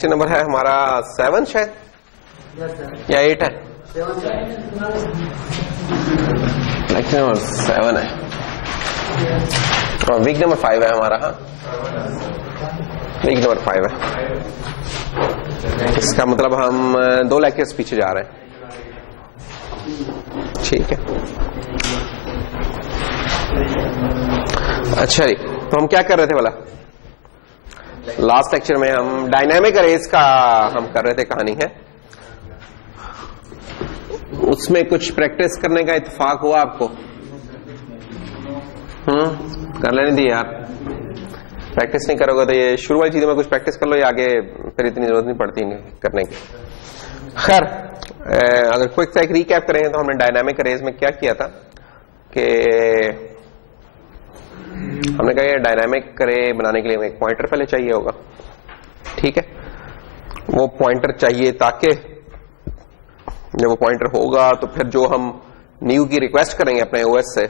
Number है हमारा 7 शायद या 8 है। लेक्चर नंबर 7 है और वीक नंबर 5 है हमारा। हाँ, वीक नंबर 5 है। इसका मतलब हम 2 लेक्चर्स पीछे जा रहे हैं। ठीक है, अच्छा जी, तो हम क्या कर रहे थे बोला, लास्ट लेक्चर में हम डायनामिक अरेज का हम कर रहे थे, कहानी है उसमें कुछ प्रैक्टिस करने का इत्तेफाक हुआ आपको? कर लेने दी यार, प्रैक्टिस नहीं करोगे तो ये शुरू वाली चीजों में कुछ प्रैक्टिस कर लो, ये आगे फिर इतनी जरूरत नहीं पड़ती करने की। खैर, अगर क्विक सा एक रीकैप करेंगे तो हमने डायनामिक अरेज में क्या किया था कि हमने कहा ये डायनामिक अरे बनाने के लिए हमें एक पॉइंटर पहले चाहिए होगा। ठीक है, वो पॉइंटर चाहिए ताकि जब वो पॉइंटर होगा तो फिर जो हम न्यू की रिक्वेस्ट करेंगे अपने ओएस से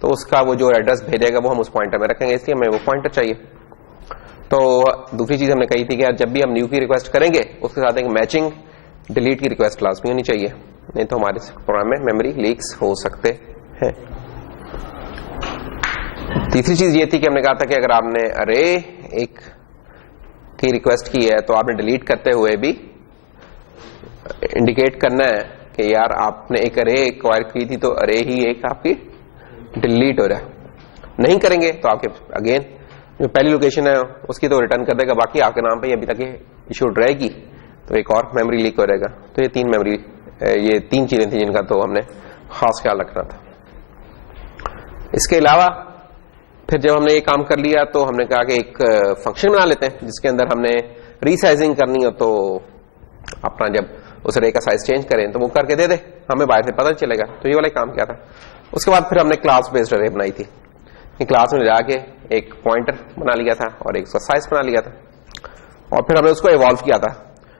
तो उसका वो जो एड्रेस भेजेगा वो हम उस पॉइंटर में रखेंगे, इसलिए हमें वो पॉइंटर चाहिए। तो दूसरी चीज हमने कही थी कि यार जब भी हम न्यू की रिक्वेस्ट करेंगे उसके साथ एक मैचिंग डिलीट की रिक्वेस्ट लाजमी होनी चाहिए, नहीं तो हमारे प्रोग्राम में मेमोरी लीक्स हो सकते हैं। तीसरी चीज ये थी कि हमने कहा था कि अगर आपने अरे एक की रिक्वेस्ट की है तो आपने डिलीट करते हुए भी इंडिकेट करना है कि यार आपने एक अरे एक्वायर की थी तो अरे ही एक आपकी डिलीट हो रहा है। नहीं करेंगे तो आपके अगेन जो पहली लोकेशन है उसकी तो रिटर्न कर देगा, बाकी आपके नाम पे अभी तक इशूड रहेगी तो एक और मेमोरी लीक हो रहेगा। तो ये तीन चीजें थी जिनका तो हमने खास ख्याल रखना था। इसके अलावा फिर जब हमने ये काम कर लिया तो हमने कहा कि एक फंक्शन बना लेते हैं जिसके अंदर हमने रीसाइजिंग करनी हो तो अपना जब उस अरे का साइज चेंज करें तो वो करके दे दे, हमें बाहर से पता चलेगा। तो ये वाला काम किया था। उसके बाद फिर हमने क्लास बेस्ड अरे बनाई थी, क्लास में जाके एक पॉइंटर बना लिया था और एक उसका साइज बना लिया था और फिर हमने उसको इवॉल्व किया था।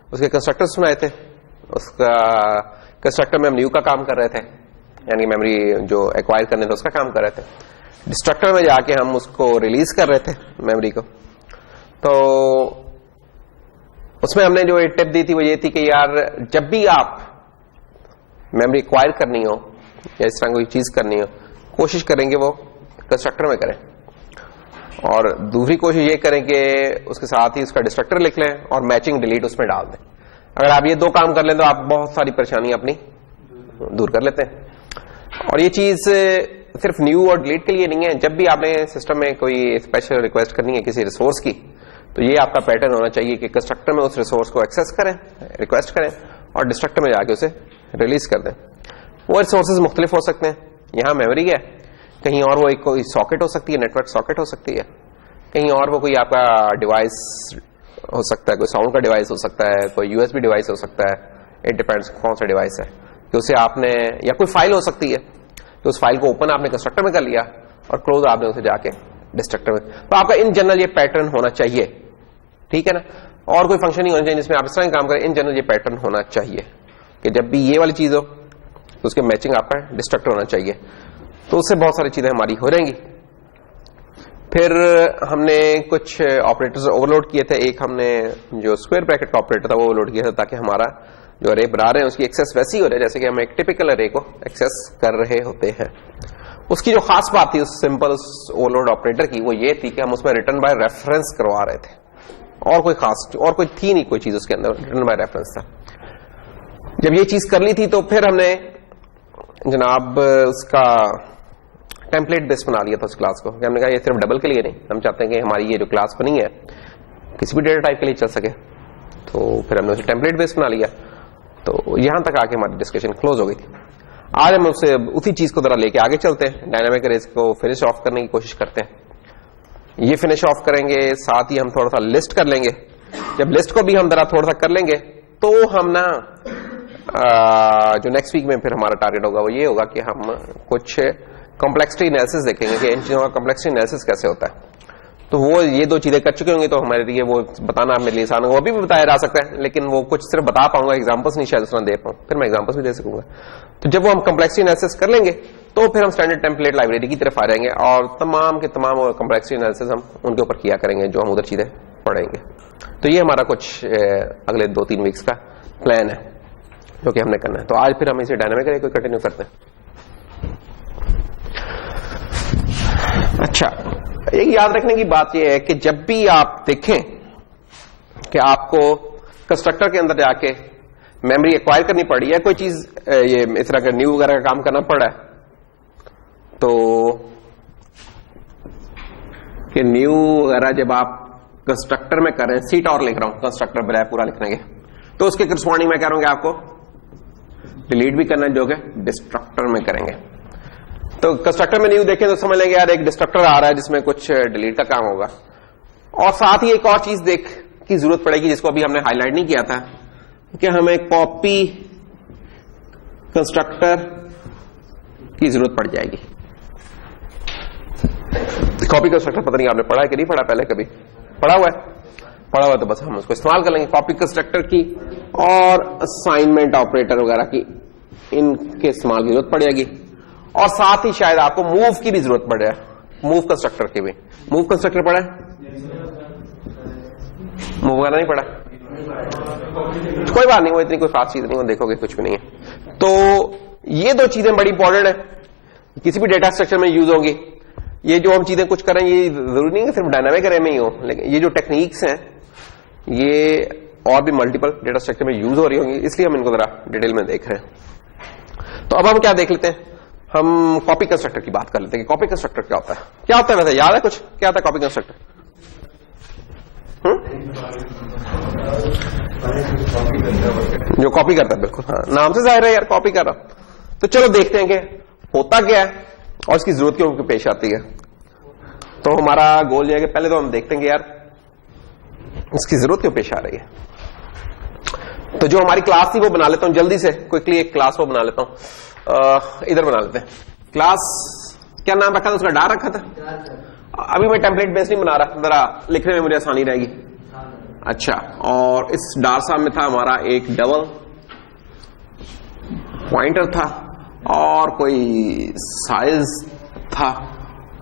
उसके कंस्ट्रक्टर्स बनाए थे, उसका कंस्ट्रक्टर में हम न्यू का काम कर रहे थे, यानी मेमोरी जो एक्वायर करने थे उसका काम कर रहे थे। डिस्ट्रक्टर में जाके हम उसको रिलीज कर रहे थे मेमोरी को। तो उसमें हमने जो टिप दी थी वो ये थी कि यार जब भी आप मेमोरी एक्वायर करनी हो या इस तरह कोई चीज करनी हो कोशिश करेंगे वो कंस्ट्रक्टर में करें, और दूसरी कोशिश ये करें कि उसके साथ ही उसका डिस्ट्रक्टर लिख लें और मैचिंग डिलीट उसमें डाल दें। अगर आप ये 2 काम कर लें तो आप बहुत सारी परेशानी अपनी दूर कर लेते हैं। और ये चीज सिर्फ न्यू और डिलीट के लिए नहीं है, जब भी आपने सिस्टम में कोई स्पेशल रिक्वेस्ट करनी है किसी रिसोर्स की तो ये आपका पैटर्न होना चाहिए कि कंस्ट्रक्टर में उस रिसोर्स को एक्सेस करें, रिक्वेस्ट करें और डिस्ट्रक्टर में जाके उसे रिलीज कर दें। वो रिसोर्सेज मुख्तलिफ हो सकते हैं, यहाँ मेमोरी है, कहीं और वो एक कोई सॉकेट हो सकती है, नेटवर्क सॉकेट हो सकती है, कहीं और वो कोई आपका डिवाइस हो सकता है, कोई साउंड का डिवाइस हो सकता है, कोई यूएसबी डिवाइस हो सकता है, इट डिपेंड्स कौन सा डिवाइस है कि उसे आपने, या कोई फाइल हो सकती है तो उस फाइल को ओपन आपने कंस्ट्रक्टर में कर लिया और क्लोज आपने उसे जाके डिस्ट्रक्टर में। तो आपका इन जनरल ये पैटर्न होना चाहिए, ठीक है ना। और कोई फंक्शन नहीं होना चाहिए जिसमें आप इस तरह काम करें, इन जनरल ये पैटर्न होना चाहिए कि जब भी ये वाली चीज हो तो उसके मैचिंग आपका डिस्ट्रक्टर होना चाहिए। तो उससे बहुत सारी चीजें हमारी हो रहेंगी। फिर हमने कुछ ऑपरेटर्स ओवरलोड किए थे। एक हमने जो स्क्वायर ब्रैकेट का ऑपरेटर था वो ओवरलोड किया था ताकि हमारा जो अरे बना रहे हैं उसकी एक्सेस वैसी हो रही है जैसे कि हम एक टिपिकल अरे को एक्सेस कर रहे होते हैं। उसकी जो खास बात थी उस सिंपल ओवरलोड ऑपरेटर की वो ये थी कि हम उसमें रिटर्न बाय रेफरेंस करवा रहे थे, और कोई खास और कोई थी नहीं कोई चीज उसके अंदर, रिटर्न बाय रेफरेंस था। जब ये चीज कर ली थी तो फिर हमने जनाब उसका टेम्पलेट बेस बना लिया था उस क्लास को। हमने कहा ये सिर्फ डबल के लिए नहीं, हम चाहते हैं कि हमारी ये जो क्लास बनी है किसी भी डेटा टाइप के लिए चल सके। तो फिर हमने उसे टेम्पलेट बेस बना लिया। तो यहां तक आके हमारी डिस्कशन क्लोज हो गई थी। आज हम उससे उसी चीज को जरा लेके आगे चलते हैं, डायनामिक अरेज को फिनिश ऑफ करने की कोशिश करते हैं। ये फिनिश ऑफ करेंगे, साथ ही हम थोड़ा सा लिस्ट कर लेंगे। जब लिस्ट को भी हम जरा थोड़ा सा कर लेंगे तो हम ना जो नेक्स्ट वीक में फिर हमारा टारगेट होगा वो ये होगा कि हम कुछ कॉम्प्लेक्सिटी एनालिसिस देखेंगे कि इन चीजों का कॉम्प्लेक्सिटी एनालिसिस कैसे होता है। तो वो ये 2 चीजें कर चुके होंगे तो हमारे लिए वो बताना मेरे लिए आसान होगा। वो भी बताया जा सकता है लेकिन वो कुछ सिर्फ बता पाऊंगा, एग्जांपल्स नहीं शायद उस तरह दे पाऊं, फिर मैं एग्जांपल्स भी दे सकूंगा। तो जब वो हम कॉम्प्लेक्सिटी एनालिसिस कर लेंगे तो फिर हम स्टैंडर्ड टेम्पलेट लाइब्रेरी की तरफ आ जाएंगे और तमाम के तमाम कॉम्प्लेक्सिटी एनालिसिस हम उनके ऊपर किया करेंगे जो हम उधर चीजें पढ़ेंगे। तो ये हमारा कुछ अगले 2-3 वीक्स का प्लान है जो कि हमने करना है। तो आज फिर हम इसे डायनामिक को कंटिन्यू करते हैं। अच्छा, एक याद रखने की बात यह है कि जब भी आप देखें कि आपको कंस्ट्रक्टर के अंदर जाके मेमोरी एक्वायर करनी पड़ी है, कोई चीज ये इस तरह का न्यू वगैरह का काम करना पड़ा है, तो कि न्यू वगैरह जब आप कंस्ट्रक्टर में करें, सीट और लिख रहा हूं, कंस्ट्रक्टर बजाय पूरा लिखने के, तो उसके करस्पॉन्डिंग मैं कह रहा हूं कि आपको डिलीट भी करना है, जो कि डिस्ट्रक्टर में करेंगे। तो कंस्ट्रक्टर में न्यू देखें तो समझ लेंगे यार एक डिस्ट्रक्टर आ रहा है जिसमें कुछ डिलीट का काम होगा। और साथ ही एक और चीज देख की जरूरत पड़ेगी जिसको अभी हमने हाईलाइट नहीं किया था, कि हमें कॉपी कंस्ट्रक्टर की जरूरत पड़ जाएगी। कॉपी कंस्ट्रक्टर पता नहीं आपने पढ़ा है कि नहीं पढ़ा, पहले कभी पढ़ा हुआ है? पढ़ा हुआ तो बस हम उसको इस्तेमाल कर लेंगे, कॉपी कंस्ट्रक्टर की और असाइनमेंट ऑपरेटर वगैरह की, इनके इस्तेमाल की जरूरत पड़ जाएगी। और साथ ही शायद आपको मूव की भी जरूरत पड़ जाए, मूव कंस्ट्रक्टर की भी। मूव कंस्ट्रक्टर पढ़ा है? मूव वगैरह नहीं पढ़ा? कोई बात नहीं, वो इतनी कोई खास चीज नहीं, वो देखोगे कुछ भी नहीं है। तो ये दो चीजें बड़ी इंपॉर्टेंट है, किसी भी डेटा स्ट्रक्चर में यूज होंगी। ये जो हम चीजें कुछ करें ये जरूरी नहीं है सिर्फ डायनामिक अरे में ही हो, लेकिन ये जो टेक्निक्स हैं ये और भी मल्टीपल डेटा स्ट्रक्चर में यूज हो रही होंगी, इसलिए हम इनको जरा डिटेल में देख रहे हैं। तो अब हम क्या देख लेते हैं, हम कॉपी कंस्ट्रक्टर की बात कर लेते हैं कि कॉपी कंस्ट्रक्टर क्या होता है। क्या होता है वैसे याद है कुछ, क्या होता है कॉपी कंस्ट्रक्टर? जो कॉपी करता है, बिल्कुल हाँ, नाम से जाहिर है यार कॉपी कर रहा। तो चलो देखते हैं कि होता क्या है और इसकी जरूरत क्यों पेश आती है। तो हमारा गोल यह है कि पहले तो हम देखते हैं कि यार इसकी जरूरत क्यों पेश आ रही है। तो जो हमारी क्लास थी वो बना लेता हूं जल्दी से, क्विकली एक क्लास वो बना लेता हूं। इधर बना लेते हैं क्लास। क्या नाम रखा था उसका? डार रखा था। अभी मैं टेम्पलेट बेस नहीं बना रहा, जरा लिखने में मुझे आसानी रहेगी। अच्छा, और इस डार साहब में था हमारा एक डबल पॉइंटर था और कोई साइज था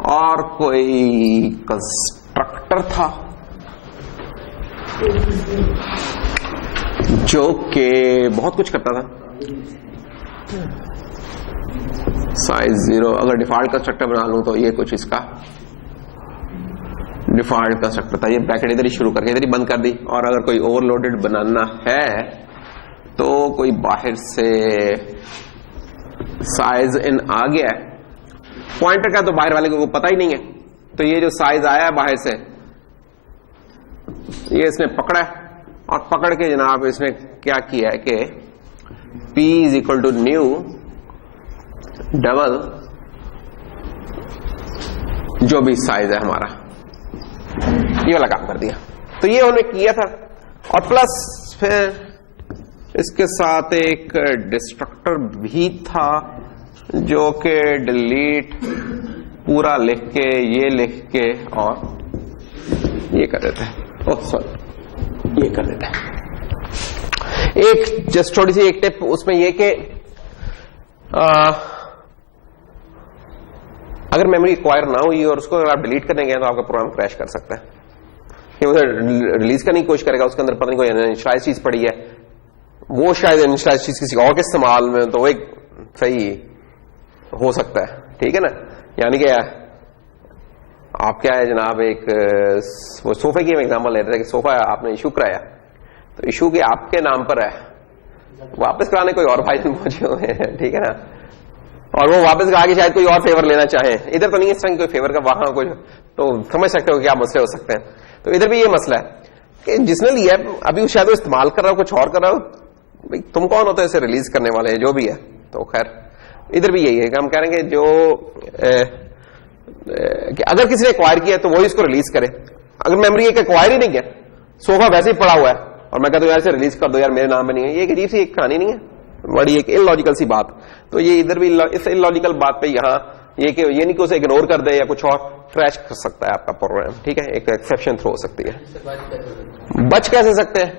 और कोई कंस्ट्रक्टर था जो कि बहुत कुछ करता था। साइज 0, अगर डिफॉल्ट कंस्ट्रक्टर बना लूं तो ये कुछ इसका डिफॉल्ट कंस्ट्रक्टर था। ये ब्रैकेट इधर ही शुरू करके इधर ही बंद कर दी। और अगर कोई ओवरलोडेड बनाना है तो कोई बाहर से साइज इन आ गया है, पॉइंटर का तो बाहर वाले को पता ही नहीं है, तो ये जो साइज आया है बाहर से ये इसने पकड़ा है और पकड़ के जनाब इसने क्या किया है कि P is equal to new double जो भी साइज है हमारा, ये वाला काम कर दिया। तो ये उन्होंने किया था। और प्लस फिर इसके साथ एक डिस्ट्रक्टर भी था जो कि डिलीट पूरा लिख के ये लिख के और ये कर देते हैं। ओह सॉरी, ये कर देते हैं। एक जस्ट थोड़ी सी एक टिप उसमें ये कि अगर मेमोरी एक्वायर ना हुई और उसको अगर आप डिलीट करने गए तो आपका प्रोग्राम क्रैश कर सकता है, कि उसे रिलीज करने की कोशिश करेगा, उसके अंदर पता नहीं कोई इनिशियलाइज चीज पड़ी है, वो शायद इनिशियलाइज चीज किसी और के इस्तेमाल में, तो वो एक सही हो सकता है। ठीक है ना, यानी कि आप क्या है जनाब, एक वो सोफे की हम एग्जांपल ले रहे थे कि सोफा आपने इशू कराया, तो इशू के आपके नाम पर है, वापस कराने कोई और भाई पहुंचे हुए हैं, ठीक है ना, और वो वापस कहा कि शायद कोई और फेवर लेना चाहे। इधर तो नहीं इस तरह कोई फेवर का, वहां कोई, तो समझ सकते हो क्या मसले हो सकते हैं। तो इधर भी ये मसला है कि जिसने लिया अभी शायद वो इस्तेमाल कर रहा हो, कुछ और कर रहा हो, भाई तुम कौन होते हो इसे रिलीज करने वाले, जो भी है। तो खैर इधर भी यही है कि हम कह रहे हैं कि जो कि अगर किसी ने एक्वायर किया तो वही इसको रिलीज करे। अगर मेमोरी एक एक्वायर ही नहीं किया, सोफा वैसे ही पड़ा हुआ है और मैं कहता हूं यार इसे रिलीज कर दो यार मेरे नाम में नहीं है, ये एक अजीब सी एक कहानी नहीं है, बड़ी एक इलॉजिकल सी बात। तो ये इधर भी इस इलॉजिकल बात पे यहाँ ये कि ये नहीं कि उसे इग्नोर कर दे या कुछ और, क्रैश कर सकता है आपका प्रोग्राम। ठीक है, एक एक्सेप्शन थ्रो हो सकती है। बच कैसे सकते हैं?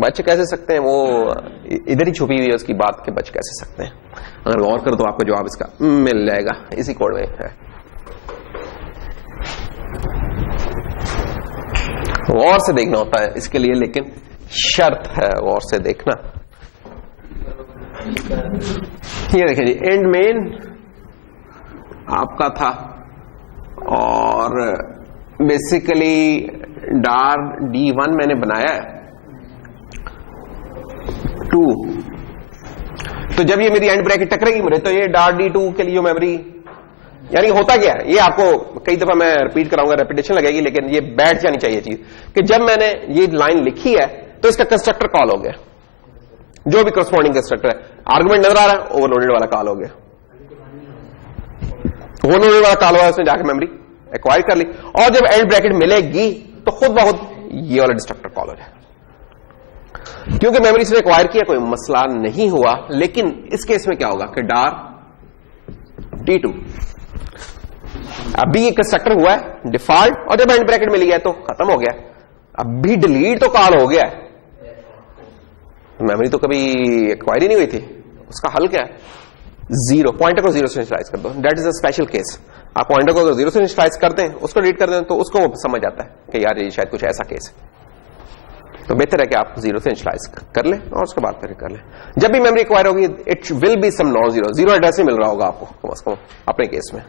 बच कैसे सकते हैं, वो इधर ही छुपी हुई है उसकी बात के, बच कैसे सकते हैं। अगर गौर करो तो आपको जवाब इसका मिल जाएगा, इसी कोड में है। गौर से देखना होता है इसके लिए, लेकिन शर्त है गौर से देखना। ये देखिए जी, एंड मेन आपका था और बेसिकली डार D1 मैंने बनाया है 2, तो जब ये मेरी एंड ब्रैकेट टकरेगी मुझे, तो ये डार D2 के लिए मेमोरी, यानी होता क्या है, ये आपको कई दफा मैं रिपीट कराऊंगा, रेपिटेशन लगेगी, लेकिन ये बैठ जानी चाहिए चीज कि जब मैंने ये लाइन लिखी है तो इसका कंस्ट्रक्टर कॉल हो गया, जो भी करस्पॉन्डिंग कंस्ट्रक्टर है, आर्गुमेंट नजर आ रहा है, ओवरलोडेड वाला कॉल हो गया, ओवरलोडेड वाला कॉल हुआ, उसने जाकर मेमोरी एक्वायर कर ली, और जब एंड ब्रैकेट मिलेगी तो खुद बहुत ये वाला डिस्ट्रक्टर कॉल हो जाए, क्योंकि मेमोरी से एक्वायर किया, कोई मसला नहीं हुआ। लेकिन इस केस में क्या होगा कि डार D2 अभी ये कंस्ट्रक्टर हुआ है डिफॉल्ट, और जब एंड ब्रैकेट मिल गया तो खत्म हो गया, अभी डिलीट तो कॉल हो गया है, मेमोरी तो कभी एक्वायर ही नहीं हुई थी, उसका हल क्या है, 0, पॉइंटर को 0 से इनिशियलाइज कर दो, that is a special case. आप पॉइंटर को 0 से इनिशियलाइज करते हैं, उसको डिलीट कर दें, तो उसको समझ आता है कि यार ये शायद कुछ ऐसा केस है, तो बेहतर है कि आप 0 से इनिशियलाइज कर लें और उसके बाद फिर कर लें। जब भी मेमोरी एक्वायर होगी, it will be some non zero, zero address ही मिल रहा होगा आपको कम से कम अपने केस में,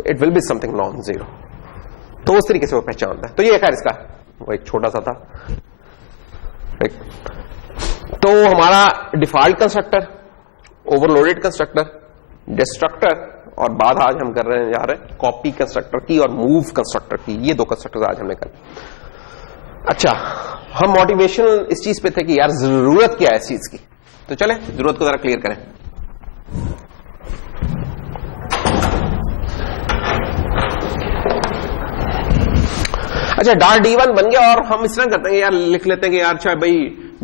it will be something non zero, तो उस तरीके से वो पहचानता है। तो ये खैर इसका वो एक छोटा सा था। तो हमारा default constructor, overloaded constructor, destructor, और बाद आज हम कर रहे हैं जा रहे हैं कॉपी कंस्ट्रक्टर की और मूव कंस्ट्रक्टर की, ये दो कंस्ट्रक्टर आज हमने कर। अच्छा, हम मोटिवेशनल इस चीज पे थे कि यार जरूरत क्या है इस चीज की, तो चले जरूरत को जरा क्लियर करें। अच्छा, डार D1 बन गया और हम इस तरह करते हैं यार, लिख लेते हैं कि यार चाहे भाई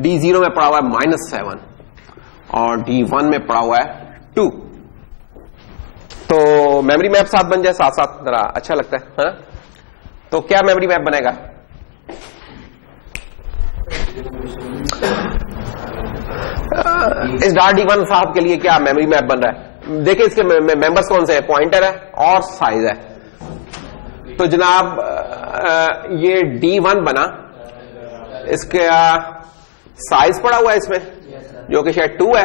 D0 में पड़ा हुआ है -7 और D1 में पड़ा हुआ है 2, तो मेमोरी मैप साथ बन जाए, साथ साथ जरा अच्छा लगता है, हाँ? तो क्या मेमोरी मैप बनेगा? इस डार D1 साहब के लिए क्या मेमोरी मैप बन रहा है? देखिए इसके मेंबर्स कौन से हैं, पॉइंटर है और साइज है। तो जनाब ये D1 बना, इसका साइज पड़ा हुआ है इसमें जो कि शायद 2 है,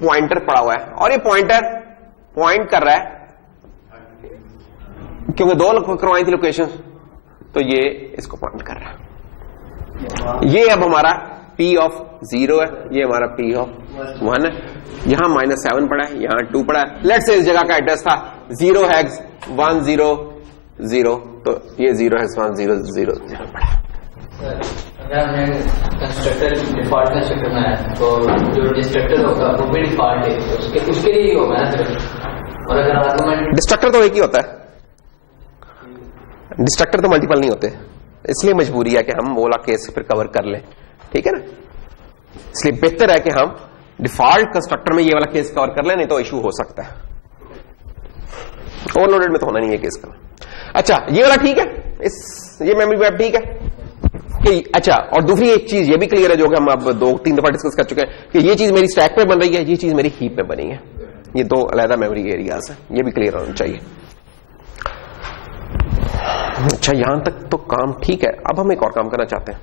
पॉइंटर पड़ा हुआ है, और ये पॉइंटर पॉइंट कर रहा है क्योंकि 2 करवाई थी लोकेशन, तो ये इसको पॉइंट कर रहा है। ये अब हमारा P of 0 है, ये हमारा P of 1 है, यहां -7 पड़ा है, यहां 2 पड़ा है। लेट्स से इस जगह का एड्रेस था 0 हैग्स 100, तो ये 0 हैग्स 1000 पड़ा है। अगर हमने कंस्ट्रक्टर डिफॉल्ट कंस्ट्रक्टर में है तो जो डिस्ट्रक्टर होगा वो भी डिफॉल्ट है, तो उसके लिए ही होगा ना सिर्फ। और अगर आर्गुमेंट डिस्ट्रक्टर तो एक ही होता है, डिस्ट्रक्टर तो मल्टीपल नहीं होते, इसलिए मजबूरी है कि हम वो वाला केस फिर कवर कर लें, ठीक है ना। इसलिए बेहतर है कि हम डिफॉल्ट कंस्ट्रक्टर में ये वाला केस कवर कर लें, नहीं तो इशू हो सकता है। ओवरलोडेड में तो होना नहीं है केस का। अच्छा, ये वाला ठीक है, ये मेमोरी मैप ठीक है कि अच्छा। और दूसरी एक चीज ये भी क्लियर है जो कि हम अब 2-3 दफा डिस्कस कर चुके हैं कि ये चीज मेरी स्टैक पे बन रही है, ये चीज मेरी हीप पे बनी है, ये 2 अलग मेमोरी एरियाज है, ये भी क्लियर होना चाहिए। अच्छा, यहां तक तो काम ठीक है। अब हम एक और काम करना चाहते हैं,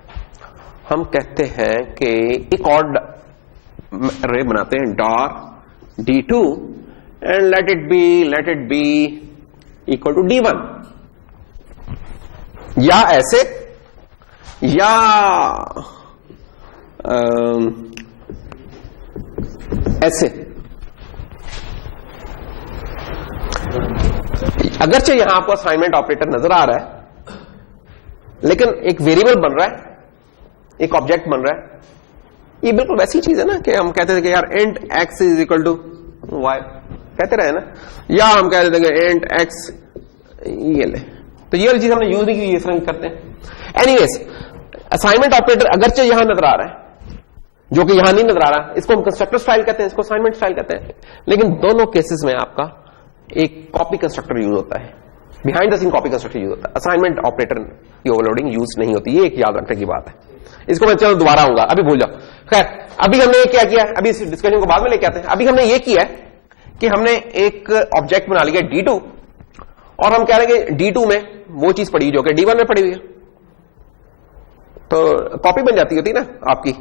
हम कहते हैं कि एक और रे बनाते हैं डार D2 and let it be equal to D1, या ऐसे या ऐसे। अगरचे यहां आपको असाइनमेंट ऑपरेटर नजर आ रहा है, लेकिन एक वेरिएबल बन रहा है, एक ऑब्जेक्ट बन रहा है। ये बिल्कुल वैसी चीज है ना कि हम कहते थे कि यार int x is equal to y, कहते रहे ना, या हम कह देते हैं इंट x ये ले, तो ये वाली चीज हमने यूज नहीं की, इस तरह करते हैं। एनीवेज, असाइनमेंट ऑपरेटर अगरचे यहां नजर आ रहा है, जो कि यहां नहीं नजर आ रहा, इसको हम कंस्ट्रक्टर स्टाइल कहते हैं, इसको असाइनमेंट स्टाइल कहते हैं, लेकिन दोनों केसेस में आपका एक कॉपी कंस्ट्रक्टर यूज होता है, behind the scene copy constructor use होता है, असाइनमेंट ऑपरेटर की ओवरलोडिंग यूज नहीं होती। ये एक याद रखने की बात है, इसको मैं चलो दोबारा आऊंगा, अभी भूल जाओ। खैर, अभी हमने क्या किया है, अभी इस डिस्कशन को बाद में लेके आते हैं। अभी हमने ये किया है कि हमने एक ऑब्जेक्ट बना लिया D2, और हम कह रहे हैं कि D2 में वो चीज पड़ी जो कि D1 में पड़ी हुई है, तो कॉपी बन जाती होती ना आपकी,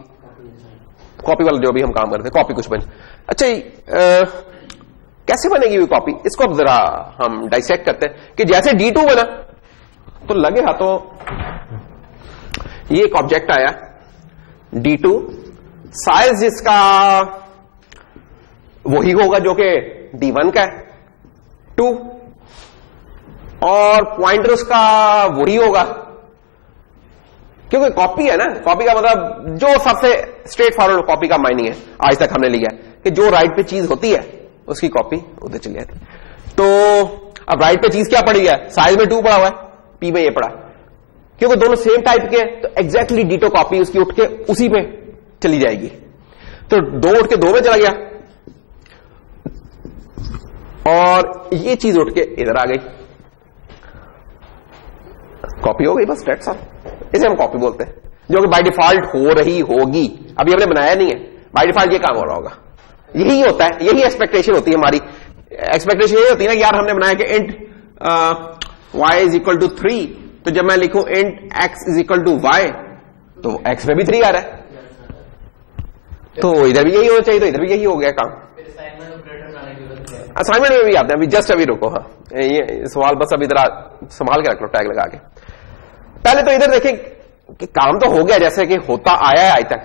कॉपी वाला जो भी हम काम करते हैं, कॉपी कुछ बन। अच्छा कैसे बनेगी वो कॉपी, इसको अब जरा हम डाइसेक्ट करते हैं कि जैसे D2 बना तो लगे हाथों ये एक ऑब्जेक्ट आया D2, साइज इसका वही होगा जो कि D1 का है 2, और पॉइंटर उसका वही होगा, क्योंकि कॉपी है ना, कॉपी का मतलब जो सबसे स्ट्रेट फॉरवर्ड कॉपी का माइनिंग है आज तक हमने लिया है कि जो राइट पे चीज होती है उसकी कॉपी उधर चली जाती है। तो अब राइट पे चीज क्या पड़ी है, साइज में 2 पड़ा हुआ है, पी में ये पड़ा, क्योंकि दोनों सेम टाइप के तो एग्जैक्टली डिटो कॉपी उसकी उठ के उसी पे चली जाएगी। तो 2 उठ के 2 में चला गया और ये चीज उठ के इधर आ गई, कॉपी हो गई बस, डेट्स ऑल। इसे हम कॉपी बोलते हैं, जो कि बाय डिफॉल्ट हो रही होगी, अभी हमने बनाया नहीं है, बाय डिफॉल्ट ये काम हो रहा होगा। यही होता है, यही एक्सपेक्टेशन होती है हमारी। एक्सपेक्टेशन यही होती है ना यार, हमने बनाया कि int y is equal to 3, तो जब मैं लिखूं int x is equal to y तो x में भी 3 आ रहा है, तो इधर भी यही होना चाहिए, तो इधर भी यही हो गया काम। असाइनमेंट में भी आते हैं, अभी जस्ट अभी रुको, हाँ ये सवाल बस अभी इधर संभाल के रख लो टैग लगा के। पहले तो इधर देखें कि काम तो हो गया जैसे कि होता आया है आज तक,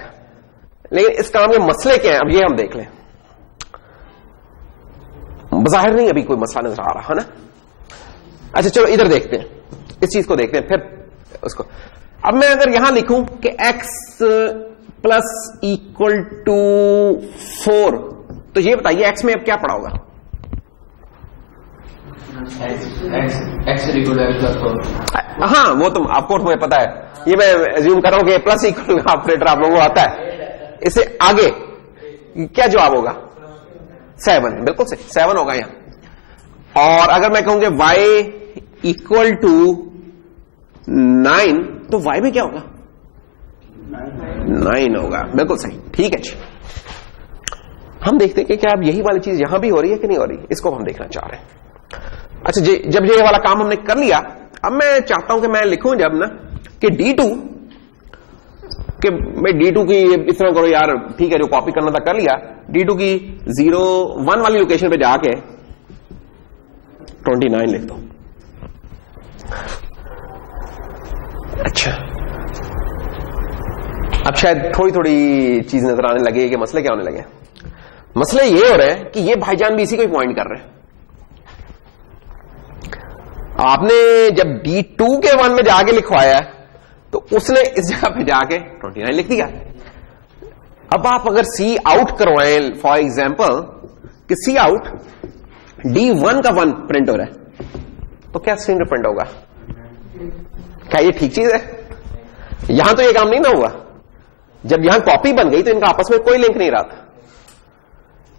लेकिन इस काम के मसले क्या हैं अब ये हम देख लें। बाहर नहीं अभी कोई मसला नजर आ रहा है ना। अच्छा चलो इधर देखते हैं, इस चीज को देखते हैं फिर उसको। अब मैं अगर यहां लिखूं कि x प्लस इक्वल टू 4, तो ये बताइए x में अब क्या पड़ा होगा? हाँ वो तो आपको तुम्हें पता है, ये मैं एज्यूम कर रहा हूं कि प्लस इक्वल ऑपरेटर आप लोगों को आता है। इससे आगे क्या जवाब होगा? 7, बिल्कुल सही 7 होगा यहां। और अगर मैं कहूंगा y इक्वल टू 9, तो y में क्या होगा? 9 होगा, बिल्कुल सही, ठीक है जी। हम देखते हैं कि क्या अब यही वाली चीज यहां भी हो रही है कि नहीं हो रही, इसको हम देखना चाह रहे हैं। अच्छा जब ये वाला काम हमने कर लिया, अब मैं चाहता हूं कि मैं लिखूं जब ना कि D2 कि भाई D2 की इस तरह करो यार, ठीक है जो कॉपी करना था कर लिया, D2 की 0, 1 वाली लोकेशन पे जाके 29 लिख दो। अच्छा अब शायद थोड़ी थोड़ी चीज नजर आने लगे कि मसले क्या होने लगे। मसले ये हो रहे हैं कि ये भाईजान भी इसी को पॉइंट कर रहे हैं। आपने जब D2 के 1 में जाके लिखवाया है तो उसने इस जगह पे जाके 29 लिख दिया। अब आप अगर सी आउट करवाएं फॉर एग्जाम्पल कि सी आउट D1 का 1 प्रिंट हो रहा है, तो क्या स्ट्रिंग प्रिंट होगा? क्या ये ठीक चीज है? यहां तो ये काम नहीं ना हुआ। जब यहां कॉपी बन गई तो इनका आपस में कोई लिंक नहीं रहा था,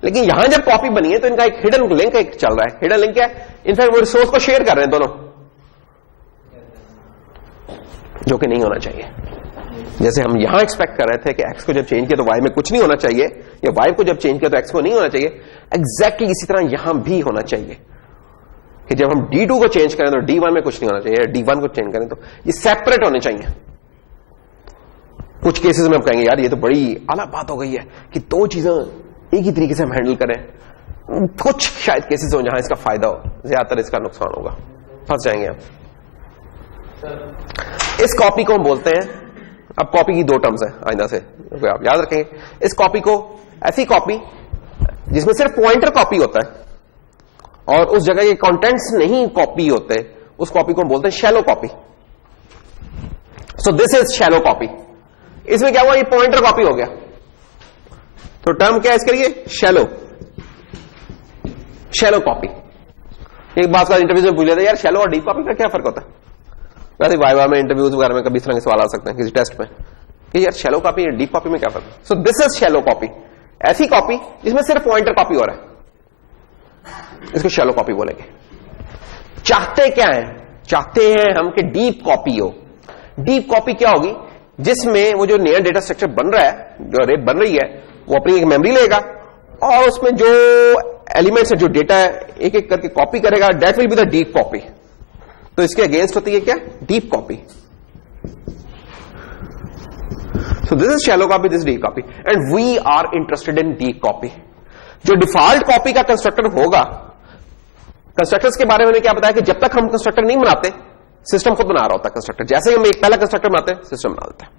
लेकिन यहां जब कॉपी बनी है तो इनका एक हिडन लिंक एक चल रहा है। हिडन लिंक क्या है? इनफैक्ट वो रिसोर्स को शेयर कर रहे हैं दोनों, जो कि नहीं होना चाहिए। जैसे हम यहां एक्सपेक्ट कर रहे थे कि x को जब चेंज किया तो y में कुछ नहीं होना चाहिए, या y को जब चेंज किया तो x को नहीं होना चाहिए, एग्जैक्टली इसी तरह यहां भी होना चाहिए कि जब हम D2 को चेंज करें तो D1 में कुछ नहीं होना चाहिए, D1 को चेंज करें तो ये सेपरेट होने चाहिए। कुछ केसेस में हम कहेंगे यार ये तो बड़ी आला बात हो गई है कि 2 चीजें एक ही तरीके से हम हैंडल करें। कुछ शायद केसेस हो जहां इसका फायदा हो, ज्यादातर इसका नुकसान होगा, फंस जाएंगे हम। इस कॉपी को हम बोलते हैं, अब कॉपी की 2 टर्म्स है आइंदा से आप याद रखेंगे। इस कॉपी को ऐसी कॉपी जिसमें सिर्फ पॉइंटर कॉपी होता है और उस जगह के कंटेंट्स नहीं कॉपी होते, उस कॉपी को हम बोलते हैं shallow copy. So this is shallow copy. इसमें क्या हुआ? ये पॉइंटर कॉपी हो गया, तो टर्म क्या है इसके लिए? शैलो। Shallow copy. एक बात का इंटरव्यू में पूछ लेते यार शैलो और डीप कॉपी का क्या फर्क होता है? वैसे वाइवा में इंटरव्यूज वगैरह में कभी इस तरह के सवाल आ सकते हैं किसी टेस्ट में कि यार शैलो कॉपी और डीप कॉपी में क्या फर्क है। So this is shallow copy, ऐसी कॉपी जिसमें सिर्फ पॉइंटर कॉपी हो रहा है, इसको शैलो कॉपी बोलेंगे। चाहते क्या है? चाहते हैं हम कि डीप कॉपी हो। डीप कॉपी क्या होगी? जिसमें वो जो नया डेटा स्ट्रक्चर बन रहा है, जो अरे बन रही है, वो अपनी एक मेमोरी लेगा और उसमें जो एलिमेंट्स है, जो डेटा है, एक एक करके कॉपी करेगा। That will be the deep copy. तो इसके अगेंस्ट होती है क्या? Deep copy. So this is shallow copy, this is deep copy, and we are interested in deep copy. जो डिफॉल्ट कॉपी का कंस्ट्रक्टर होगा, कंस्ट्रक्टर्स के बारे में क्या बताया कि जब तक हम कंस्ट्रक्टर नहीं बनाते सिस्टम खुद बना रहा होता कंस्ट्रक्टर। जैसे ही हम एक पहला कंस्ट्रक्टर बनाते हैं सिस्टम बना देता है।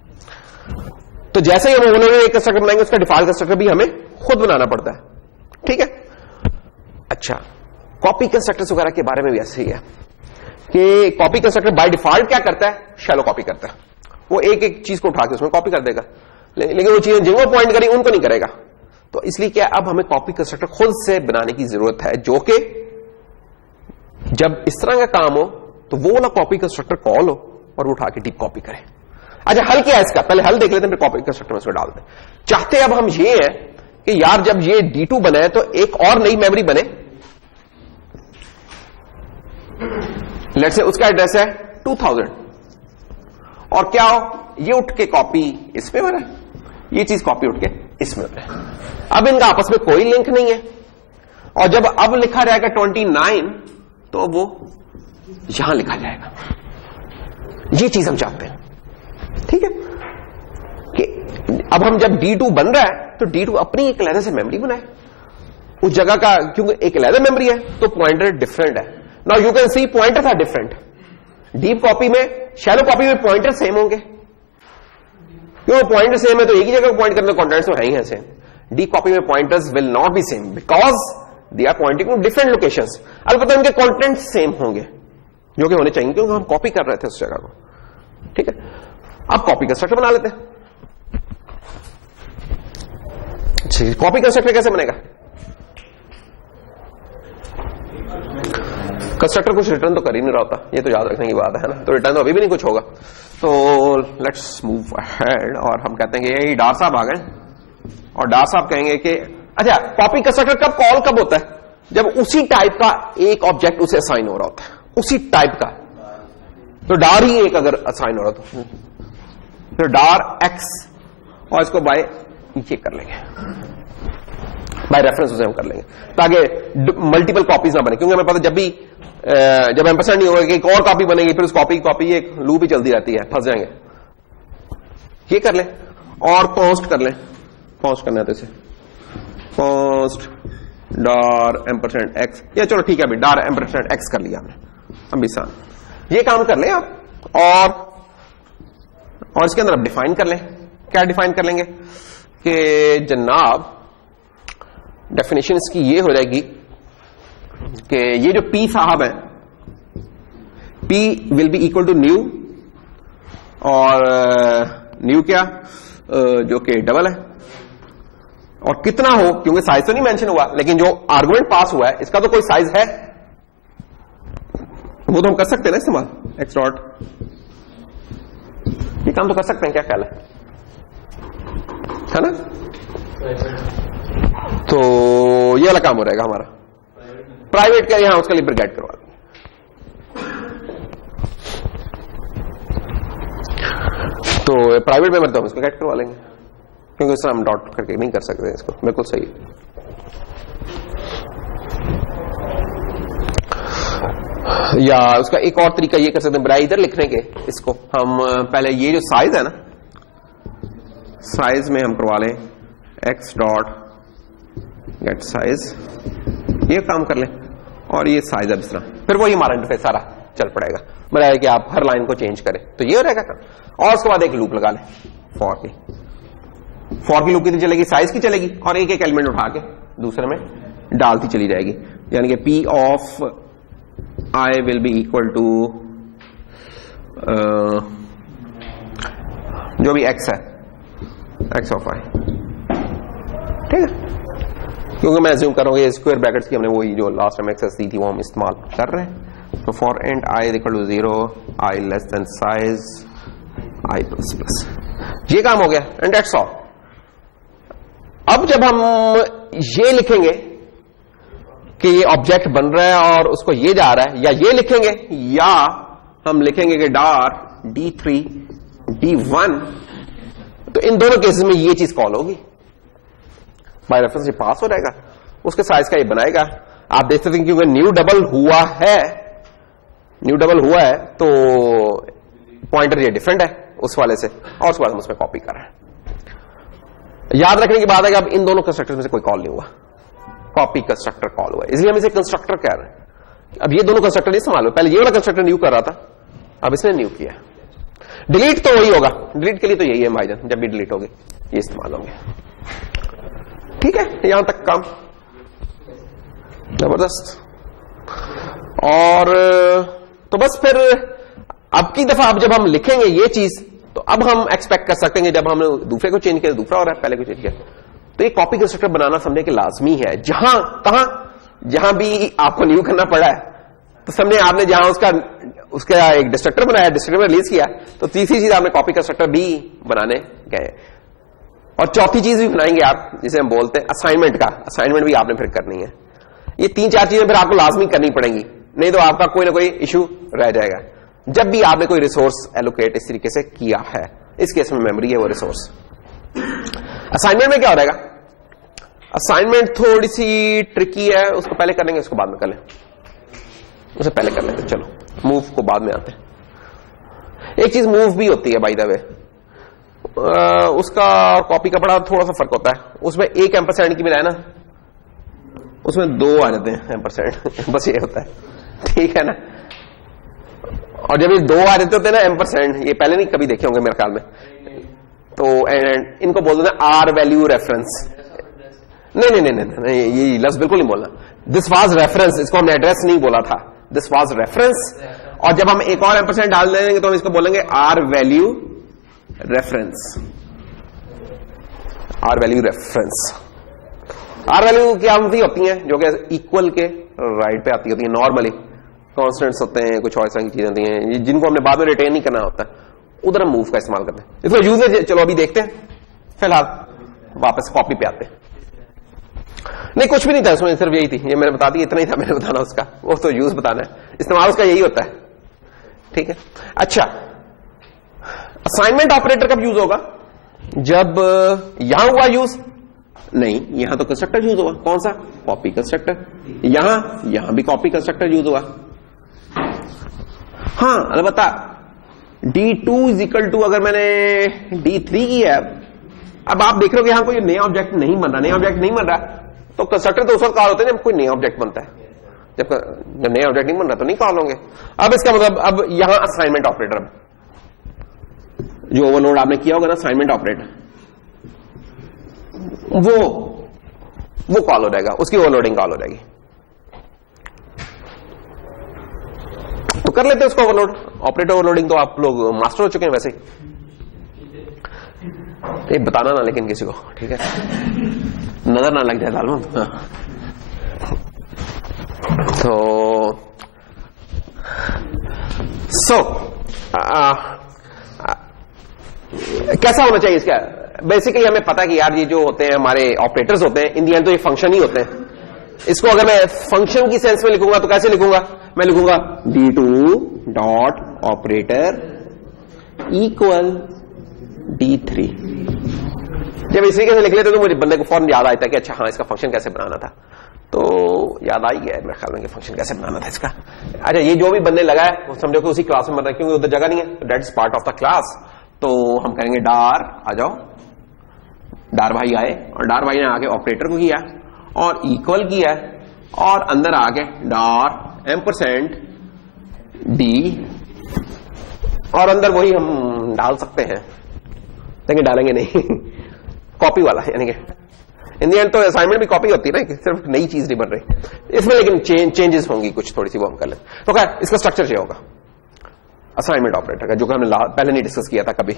तो जैसे ही हम उन्होंने एक कंस्ट्रक्टर बनाएंगे उसका डिफॉल्ट कंस्ट्रक्टर भी हमें खुद बनाना पड़ता है, ठीक है। अच्छा, कॉपी कंस्ट्रक्टर्स वगैरह के बारे में भी ऐसे ही है कि कॉपी कंस्ट्रक्टर बाय डिफॉल्ट क्या करता है, शैलो कॉपी करता है। वो एक एक चीज को उठा के उसमें कॉपी कर देगा, लेकिन वो चीजें जिनको पॉइंट करी उनको नहीं करेगा। तो इसलिए क्या अब हमें कॉपी कंस्ट्रक्टर खुद से बनाने की जरूरत है, जो कि जब इस तरह का काम हो तो वो वाला कॉपी कंस्ट्रक्टर कॉल हो और वो उठा के डीप कॉपी करे। अच्छा, हल क्या है इसका, पहले हल देख लेते हैं, फिर कॉपी कंस्ट्रक्टर में इसको डाल दें। चाहते अब हम ये है कि यार जब ये D2 बने तो एक और नई मेमोरी बने, लेट्स से उसका एड्रेस है 2000, और क्या हो, ये उठ के कॉपी इसमें बना, ये चीज कॉपी उठ के इसमें बना। अब इनका आपस में कोई लिंक नहीं है, और जब अब लिखा जाएगा 29 तो वो यहां लिखा जाएगा। ये चीज हम चाहते हैं, ठीक है, कि अब हम जब D2 बन रहा है तो D2 अपनी एक अलग से मेमोरी बनाए उस जगह का, क्योंकि एक अलग मेमोरी है तो पॉइंटर डिफरेंट है। Now you can see pointers are different. Deep copy में, शैलो कॉपी में पॉइंटर सेम होंगे, क्यों पॉइंटर सेम है तो एक ही जगह पॉइंट करने कॉन्टेंट्स तो है ही है सेम। डीप कॉपी में pointers will not be same because they are pointing to different locations. अलबत्ता उनके कॉन्टेंट सेम होंगे जो कि होने चाहिए, क्योंकि हम कॉपी कर रहे थे उस जगह को, ठीक है। अब कॉपी कंस्ट्रक्टर बना लेते हैं। कॉपी कंस्ट्रक्टर कैसे बनेगा? कंस्ट्रक्टर कुछ रिटर्न तो कर ही नहीं रहा होता, ये तो याद रखने की बात है ना, तो रिटर्न तो अभी भी नहीं कुछ होगा। तो लेट्स मूव अहेड, और हम कहते हैं कि यही डार साहब आ गए, और डार साहब कहेंगे कि अच्छा, कॉपी कंस्ट्रक्टर कब कॉल कब होता है? जब उसी टाइप का एक ऑब्जेक्ट उसे असाइन हो रहा होता है, उसी टाइप का, तो डार ही एक अगर असाइन हो रहा तो फिर डार एक्स, और इसको बाय नीचे कर लेंगे, बाय रेफरेंस उसे हम कर लेंगे ताकि मल्टीपल कॉपीज ना बने, क्योंकि हमें पता जब एम्परसेंड नहीं होगा कि एक और कॉपी बनेगी, फिर उस कॉपी एक लूप ही चलती रहती है, फंस जाएंगे। ये कर ले और कॉन्स्ट कर ले, कॉन्स्ट करना है तो इसे कॉन्स्ट डार एम्परसेंड एक्स, या चलो ठीक है अभी डार एम्परसेंड एक्स कर लिया हमने, अभी सान ये काम कर ले आप, और इसके अंदर अब डिफाइन कर ले। क्या डिफाइन कर लेंगे कि जनाब डेफिनेशन इसकी ये हो जाएगी कि ये जो P साहब है, P will be equal to new, और न्यू क्या जो कि डबल है, और कितना हो, क्योंकि साइज तो नहीं मेंशन हुआ, लेकिन जो आर्गुमेंट पास हुआ है इसका तो कोई साइज है, वो तो हम कर सकते हैं ना इस्तेमाल, एक्स डॉट, ये काम तो कर सकते हैं, क्या ख्याल है ना? तो ये वाला काम हो रहेगा हमारा, प्राइवेट का यहां उसका लिए गेट करवा देंगे। तो प्राइवेट में मतलब हम इसको गेट करवा लेंगे, क्योंकि इससे हम डॉट करके नहीं कर सकते इसको, बिल्कुल सही। या उसका एक और तरीका ये कर सकते हैं, बराबर इधर लिखने के, इसको हम पहले ये जो साइज है ना, साइज में हम करवा लें एक्स डॉट गेट साइज, ये काम कर लें, और ये साइज अब इस तरह, फिर वही हमारा इंटरफेस सारा चल पड़ेगा। मतलब है कि आप हर लाइन को चेंज करें तो ये हो रहेगा काम। और उसके बाद एक लूप लगा लें फॉर की लूप कितनी चलेगी, साइज की चलेगी, और एक एक एलिमेंट उठा के दूसरे में डालती चली जाएगी, यानी कि P of I will be equal to जो भी x है, x ऑफ I, ठीक है, क्योंकि मैं अज्यूम करूंगा स्क्वायर ब्रैकेट्स की हमने वही जो लास्ट टाइम एक्सेस दी थी वो हम इस्तेमाल कर रहे हैं। तो for and I equal to 0, I less than size I plus plus, ये काम हो गया, एंड दैट्स ऑल। अब जब हम ये लिखेंगे कि ये ऑब्जेक्ट बन रहा है और उसको ये जा रहा है, या ये लिखेंगे, या हम लिखेंगे कि डार D3 D1, तो इन दोनों केसेस में ये चीज कॉल होगी, बाय रेफरेंस ये पास हो जाएगा, उसके साइज का ये बनाएगा। आप देख सकते हैं क्योंकि न्यू डबल हुआ है तो पॉइंटर ये डिफरेंट है उस वाले से, और उसके बाद हम उसमें कॉपी कर रहे हैं, याद रखने की बात है कि अब इन दोनों कंस्ट्रक्टर में से कोई कॉल नहीं हुआ, कॉपी कंस्ट्रक्टर कॉल हुआ, इसलिए हम इसे कंस्ट्रक्टर कह रहे हैं। अब ये दोनों कंस्ट्रक्टर नहीं संभालो, पहले ये वाला कंस्ट्रक्टर न्यू कर रहा था, अब इसने न्यू किया। डिलीट तो वही होगा, डिलीट के लिए तो यही है भाईजान, जब भी डिलीट होगी ये इस्तेमाल होंगे। ठीक है, यहां तक काम जबरदस्त। और तो बस फिर अब की दफा अब जब हम लिखेंगे ये चीज, तो अब हम एक्सपेक्ट कर सकते हैं जब हमने दूसरे को चेंज किया दूसरा हो रहा है, पहले को चेंज किया, तो ये कॉपी कंस्ट्रक्टर बनाना समझे कि लाजमी है। जहां कहां जहां भी आपको न्यू करना पड़ा है, तो समझे आपने जहां उसका एक डिस्ट्रक्टर बनाया, डिस्ट्रक्टर में रिलीज किया, तो तीसरी चीज आपने कॉपी कंस्ट्रक्टर भी बनाने गए। और चौथी चीज भी बनाएंगे आप, जिसे हम बोलते हैं असाइनमेंट का, असाइनमेंट भी आपने फिर करनी है। ये 3-4 चीजें फिर आपको लाजमी करनी पड़ेंगी, नहीं तो आपका कोई ना कोई इशू रह जाएगा जब भी आपने कोई रिसोर्स एलोकेट इस तरीके से किया है। इस केस में मेमोरी है वो रिसोर्स। असाइनमेंट में क्या हो जाएगा, असाइनमेंट थोड़ी सी ट्रिकी है, उसको पहले कर लेंगे, उसको बाद में कर लें, उसे पहले कर लेंगे। चलो मूव को बाद में आते हैं। एक चीज मूव भी होती है बाय द वे, उसका कॉपी का बड़ा थोड़ा सा फर्क होता है। उसमें 1 एम्परसेंट की बजाय ना उसमें 2 आ जाते हैं एम्परसेंट, बस ये होता है, ठीक है ना। और जब ये 2 आ जाते होते हैं ना एम्परसेंट, ये पहले नहीं कभी देखे होंगे मेरे ख्याल में, तो इनको बोल देते हैं आर वैल्यू रेफरेंस। नहीं, ये लफ्ज बिल्कुल नहीं बोलना। दिस वाज रेफरेंस, इसको हमने एड्रेस नहीं बोला था, दिस वाज रेफरेंस। और जब हम एक और एम्परसेंट डाल देंगे तो हम इसको बोलेंगे R value reference, R value reference. R value क्या होती हैं, जो कि इक्वल के राइट पे आती होती है। नॉर्मली कॉन्स्टेंट्स होते हैं, कुछ और ऐसी चीजें होती हैं जिनको हमने बाद में रिटेन नहीं करना होता, उधर हम मूव का इस्तेमाल करते हैं। इसको यूज चलो अभी देखते हैं, फिलहाल वापस कॉपी पे आते हैं। नहीं कुछ भी नहीं था उसमें, सिर्फ यही थी, ये मैंने बता दी, इतना ही था मैंने बताना उसका, वो तो यूज बताना है, इस्तेमाल उसका यही होता है। ठीक है, अच्छा असाइनमेंट ऑपरेटर कब यूज होगा, जब यहां हुआ यूज, नहीं यहां तो कंस्ट्रक्टर यूज हुआ, कौन सा, कॉपी कंस्ट्रक्टर। यहां भी कॉपी कंस्ट्रक्टर यूज हुआ। हाँ अलबत्ता D2 इज इक्वल टू अगर मैंने D3 की है, अब आप देख रहे हो कि यहां कोई नया ऑब्जेक्ट नहीं बन रहा, नया ऑब्जेक्ट नहीं बन रहा, तो कंस्ट्रक्टर तो उस वक्त कॉल होते हैं जब कोई नया ऑब्जेक्ट बनता है, जब नया ऑब्जेक्ट नहीं बन रहा तो नहीं कॉल होंगे। अब इसका मतलब अब यहां असाइनमेंट ऑपरेटर, जो ओवरलोड आपने किया होगा ना असाइनमेंट ऑपरेटर, वो कॉल हो जाएगा, उसकी ओवरलोडिंग कॉल हो जाएगी। तो कर लेते हैं उसको ओवरलोड, ऑपरेटर ओवरलोडिंग तो आप लोग मास्टर हो चुके हैं वैसे ही, बताना ना लेकिन किसी को, ठीक है, नजर ना लग जाए लालमन। तो कैसा होना चाहिए इसका, बेसिकली हमें पता है कि यार ये जो होते हैं हमारे ऑपरेटर्स होते हैं, इन दी एंड तो ये फंक्शन ही होते हैं। इसको अगर मैं फंक्शन की सेंस में लिखूंगा तो कैसे लिखूंगा, मैं लिखूंगा D2 dot operator equal D3। जब इस तरीके से लिख लेते तो मुझे बंदे को फौरन याद आता है कि अच्छा हाँ इसका फंक्शन कैसे बनाना था, तो याद आ ही गया मेरे ख्याल में कि फंक्शन कैसे बनाना था इसका। अच्छा ये जो भी बंदे लगाए वो समझो कि उसी क्लास में बन रहा है, क्योंकि उधर जगह नहीं है, तो that is part of the class. तो हम कहेंगे डार आ जाओ, डार भाई आए और डार भाई ने आके ऑपरेटर को किया और इक्वल किया और अंदर आके डार एम्परसेंट डी, और अंदर वही हम डाल सकते हैं लेकिन डालेंगे नहीं कॉपी वाला, यानी कि इन दी एंड तो असाइनमेंट भी कॉपी होती है ना, सिर्फ नई चीज नहीं बन रही इसमें, लेकिन चेंजेस होंगी कुछ थोड़ी सी, वो हम कर लें। तो क्या इसका स्ट्रक्चर क्या होगा असाइनमेंट ऑपरेटर का, जो कि हमने पहले नहीं डिस्कस किया था कभी।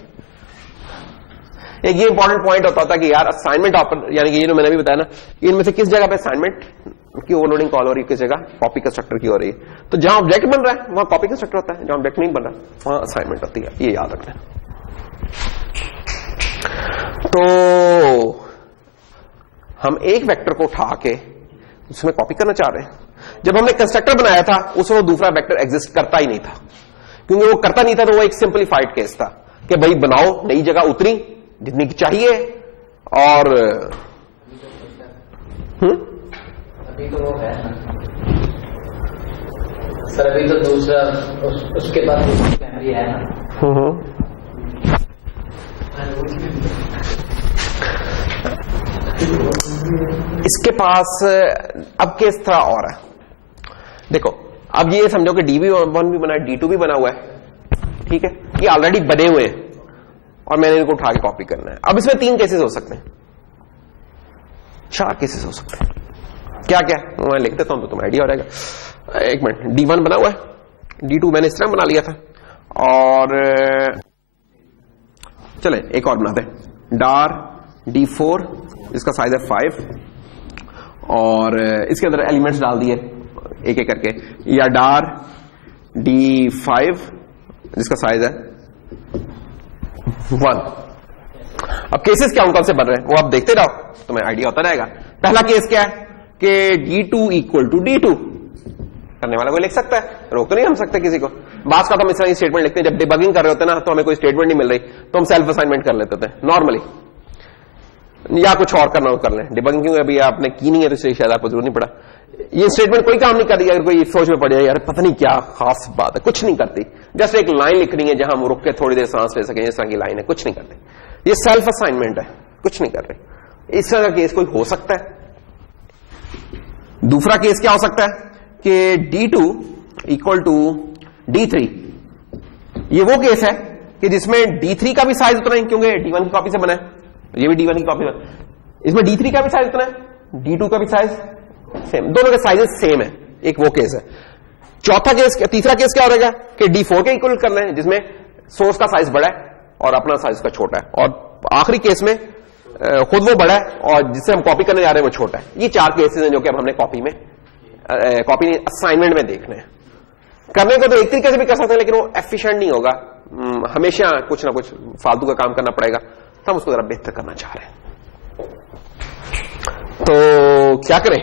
एक ये इंपॉर्टेंट पॉइंट होता कि यार असाइनमेंट ऑपरेटर, यानी कि ये मैंने भी बताया ना, इनमें से किस जगह पे असाइनमेंट की ओवरलोडिंग कॉल हो रही है, किस जगह कॉपी कंस्ट्रक्टर की हो रही है। तो जहां ऑब्जेक्ट बन रहा है वहां कॉपी कंस्ट्रक्टर होता है, जहां ऑब्जेक्ट नहीं बन रहा वहां असाइनमेंट होती है, ये याद रखना। तो हम एक वेक्टर को उठा के उसमें कॉपी करना चाह रहे हैं। जब हमने कंस्ट्रक्टर बनाया था उसमें वो दूसरा वेक्टर एग्जिस्ट करता ही नहीं था, क्योंकि वो करता नहीं था, तो वो एक सिंपलीफाइड केस था कि भाई बनाओ, नई जगह उतरी जितनी की चाहिए, और अभी तो वो है सर, अभी तो दूसरा उसके बाद मेमोरी है ना। इसके पास अब केस थोड़ा और है। देखो अब ये समझो कि DB1 भी बना है, D2 भी बना हुआ है, ठीक है, ये ऑलरेडी बने हुए हैं और मैंने इनको उठा के कॉपी करना है। अब इसमें 3 केसेस हो सकते हैं, 4 केसेस हो सकते हैं। क्या क्या मैं लिख देता हूं तो तुम्हें आइडिया हो जाएगा। एक मिनट, D1 बना हुआ है, D2 मैंने इस तरह बना लिया था, और चले एक और बनाते हैं, डार D4 इसका साइज है 5 और इसके अंदर एलिमेंट्स डाल दिए एक एक करके, या डार D5 जिसका साइज है 1। अब केसेस क्या कौन से बन रहे हैं वो आप देखते रहो, तुम्हें आइडिया होता रहेगा। पहला केस क्या है कि D2 इक्वल टू D2, करने वाला कोई लिख सकता है, रोक तो नहीं हम सकते किसी को। बात का तो हम इस तरह की स्टेटमेंट लिखते हैं, जब डिबगिंग कर रहे होते हैं ना तो हमें कोई स्टेटमेंट नहीं मिल रही तो हम सेल्फ असाइनमेंट कर लेते थे नॉर्मली, या कुछ और करना हो कर लें। डिबगिंग क्योंकि अभी आपने की नहीं है तो इसलिए शायद आपको जरूर नहीं पड़ा। ये स्टेटमेंट कोई काम नहीं कर रही, अगर कोई सोच में पड़ जाए यार पता नहीं क्या खास बात है, कुछ नहीं करती, जस्ट एक लाइन लिखनी है जहां हम रुक के थोड़ी देर सांस ले सकें, इस तरह की लाइन है, कुछ नहीं करती। ये सेल्फ असाइनमेंट है, कुछ नहीं कर रही। इस तरह का केस कोई हो सकता है। दूसरा केस क्या हो सकता है कि D2 इक्वल टू D3, ये वो केस है कि जिसमें D3 का भी साइज उतना है क्योंकि D1 की कॉपी से बना है, ये भी D1 की कॉपी बना, इसमें D3 का भी साइज उतना है, D2 का भी साइज सेम, दोनों के साइजेस सेम है, एक वो केस है। चौथा केस, तीसरा केस क्या हो जाएगा कि D4 के इक्वल करना है जिसमें सोर्स का साइज बड़ा है और अपना साइज का छोटा है, और आखिरी केस में खुद वो बड़ा है और जिससे हम कॉपी करने जा रहे हैं वो छोटा है। ये 4 केसेस हैं जो कि अब हमने कॉपी नहीं असाइनमेंट में देखने हैं। करने को तो एक तरीके से भी कर सकते हैं लेकिन वो एफिशिएंट नहीं होगा, हमेशा कुछ ना कुछ फालतू का काम करना पड़ेगा, तो हम उसको जरा बेहतर करना चाह रहे हैं। तो क्या करें,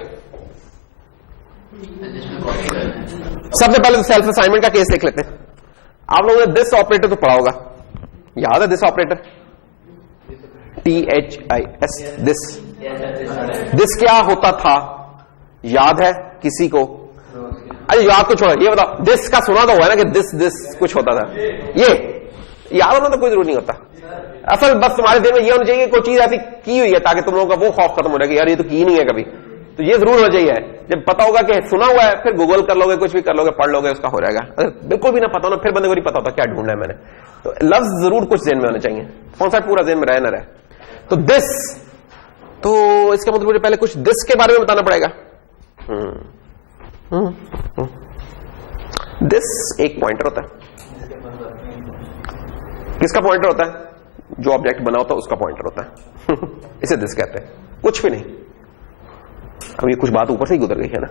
सबसे पहले तो सेल्फ असाइनमेंट का केस देख लेते हैं। आप लोगों ने दिस ऑपरेटर तो पढ़ा होगा, याद है दिस ऑपरेटर, THIS, दिस क्या होता था, याद है किसी को? अरे याद को छोड़ो, ये बताओ, दिस का सुना तो हुआ है ना कि दिस कुछ होता था, ये याद होना तो कोई जरूर नहीं होता। असल बस तुम्हारे दिल में ये होना चाहिए कोई चीज ऐसी की हुई है ताकि तुम लोगों का वो खौफ खत्म हो जाए कि यार ये तो की नहीं है कभी, तो ये जरूर होना चाहिए। जब पता होगा कि सुना हुआ है फिर गूगल कर लोगे, कुछ भी कर लोगे, पढ़ लोगे, उसका हो जाएगा। अगर बिल्कुल भी ना पता हो ना फिर बंदे को नहीं पता होता क्या ढूंढना है मैंने, तो लफ्ज जरूर कुछ जेन में होने चाहिए, कौन सा पूरा जेन में रहे ना रहे। तो दिस, तो इसका मतलब मुझे पहले कुछ दिस के बारे में बताना पड़ेगा। दिस एक पॉइंटर होता है, किसका पॉइंटर होता है? जो ऑब्जेक्ट बना होता है उसका पॉइंटर होता है इसे दिस कहते हैं, कुछ भी नहीं। अब ये कुछ बात ऊपर से ही गुजर गई है ना,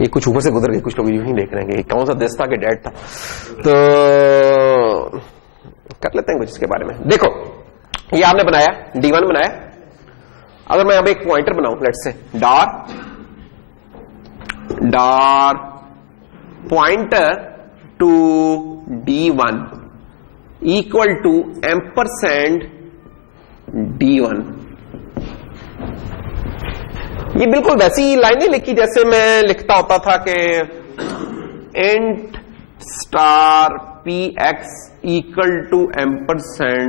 ये कुछ ऊपर से गुजर गई, कुछ लोग यूं ही देख रहे हैं कि कौन सा दिस था कि डेड था, तो कर लेते हैं कुछ इसके बारे में। देखो ये आपने बनाया, D1 बनाया, अगर मैं अब एक पॉइंटर बनाऊं, लेट्स से डार pointer to D1 equal to ampersand D1, ये बिल्कुल वैसी लाइन नहीं लिखी जैसे मैं लिखता होता था कि int star px equal to ampersand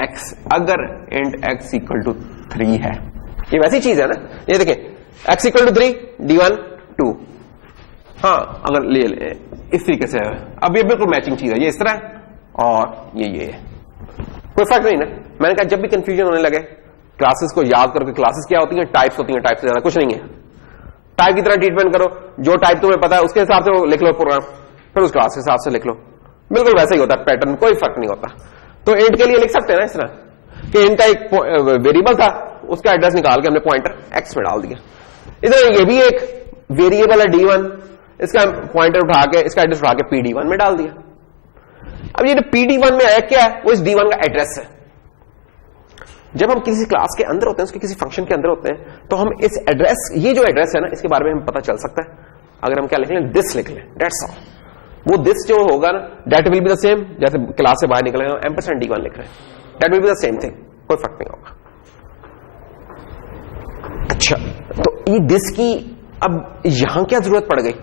x अगर इंट x इक्वल टू 3 है, ये वैसी चीज है ना। ये देखें x इक्वल टू 3 D1 2, हाँ अगर ले इस तरीके से है, अब ये बिल्कुल मैचिंग चीज है, ये इस तरह है और ये कोई फर्क नहीं ना। मैंने कहा जब भी कंफ्यूजन होने लगे क्लासेस को याद करो कि क्लासेस क्या होती हैं, टाइप्स होती हैं, टाइप से ज्यादा कुछ नहीं है। टाइप की तरह ट्रीटमेंट करो, जो टाइप तुम्हें पता है उसके हिसाब से लिख लो प्रोग्राम, फिर उस क्लास के हिसाब से लिख लो, बिल्कुल वैसा ही होता है पैटर्न, कोई फर्क नहीं होता। तो इंट के लिए लिख सकते हैं ना इस तरह कि इनका एक वेरिएबल था, उसका एड्रेस निकाल के हमने पॉइंटर एक्स में डाल दिया। इधर ये भी एक वेरिएबल है D1, इसका पॉइंटर उठा के, इसका एड्रेस उठा के PD1 में डाल दिया। अब ये जो PD1 में आया क्या है, वो इस D1 का एड्रेस है। जब हम किसी क्लास के अंदर होते हैं, उसके किसी फंक्शन के अंदर होते हैं, तो हम इस एड्रेस, ये जो एड्रेस है ना, इसके बारे में हम पता चल सकता है। अगर हम क्या लिख लें, दिस लिख लें, दैट्स ऑल। वो दिस जो होगा ना, that will be the same, जैसे क्लास से बाहर निकले एम्परसेंड D1 लिख रहे हैं, that will be the same thing, कोई फर्क नहीं होगा। अच्छा, तो ये दिस की अब यहां क्या जरूरत पड़ गई?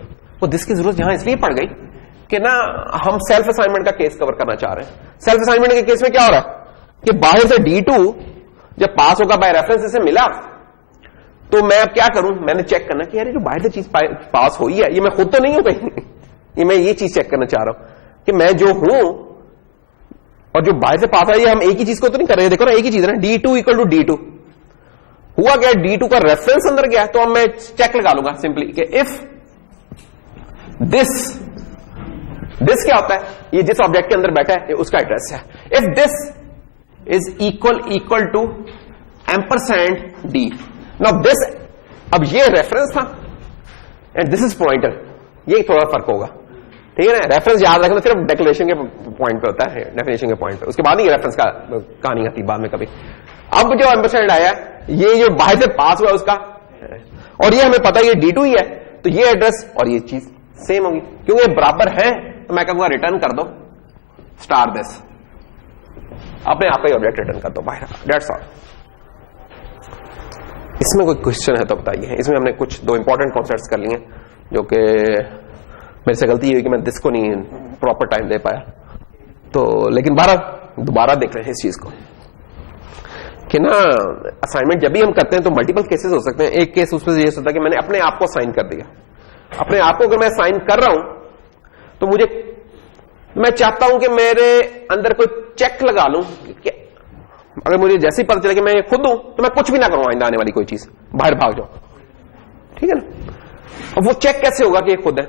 वो दिस की जरूरत यहां इसलिए पड़ गई कि ना हम सेल्फ असाइनमेंट का केस कवर करना चाह रहे हैं। सेल्फ असाइनमेंट के केस में क्या हो रहा है कि बाहर से D2 जब पास होगा बाय रेफरेंस से मिला, तो मैं अब क्या करूं, मैंने चेक करना कि यार जो बाहर से चीज पास हुई है, ये मैं खुद तो नहीं हूं कहीं, ये मैं ये चीज चेक करना चाह रहा हूं कि मैं जो हूं और जो बाहर से पास है, ये हम एक ही चीज को तो नहीं कर रहे। देखो ना, एक ही चीज है ना, D2 इक्वल टू D2 हुआ क्या, D2 का रेफरेंस अंदर गया, तो अब मैं चेक लगा लूंगा सिंपली कि इफ दिस क्या होता है, ये जिस ऑब्जेक्ट के अंदर बैठा है उसका एड्रेस है। If this is equal to ampersand D, now this, अब ये रेफरेंस था एंड दिस इज पॉइंटर, ये थोड़ा फर्क होगा, ठीक है ना। रेफरेंस याद रखना सिर्फ डिक्लेरेशन के पॉइंट पे होता है, डेफिनेशन के पॉइंट पे, उसके बाद ही रेफरेंस का कहानी आती बाद में कभी। अब जो एम्परसैंड आया, ये जो बाहर से पास हुआ उसका, और ये हमें पता है ये D2 ही है, तो ये एड्रेस और ये चीज सेम होगी, क्योंकि ये बराबर है, तो मैं कहूंगा रिटर्न कर दो स्टार दिस, अपने आप का ऑब्जेक्ट रिटर्न कर दो बाहर, दैट्स ऑल। इसमें कोई क्वेश्चन है तो बताइए। इसमें हमने कुछ दो इंपॉर्टेंट कॉन्सेप्ट्स कर लिए, जो कि मेरे से गलती हुई कि मैं दिस को नहीं प्रॉपर टाइम दे पाया, तो लेकिन दोबारा देख रहे हैं इस चीज को कि ना, असाइनमेंट जब भी हम करते हैं तो मल्टीपल केसेस हो सकते हैं। एक केस उसमें ये होता है कि मैंने अपने आप को साइन कर दिया, अपने आप को अगर मैं साइन कर रहा हूं तो मैं चाहता हूं कि मेरे अंदर कोई चेक लगा लूं कि अगर मुझे जैसे ही पता चले कि मैं खुद हूं तो मैं कुछ भी ना करूं, आइंदा आने वाली कोई चीज बाहर भाग जाऊं, ठीक है ना। अब वो चेक कैसे होगा कि ये खुद है,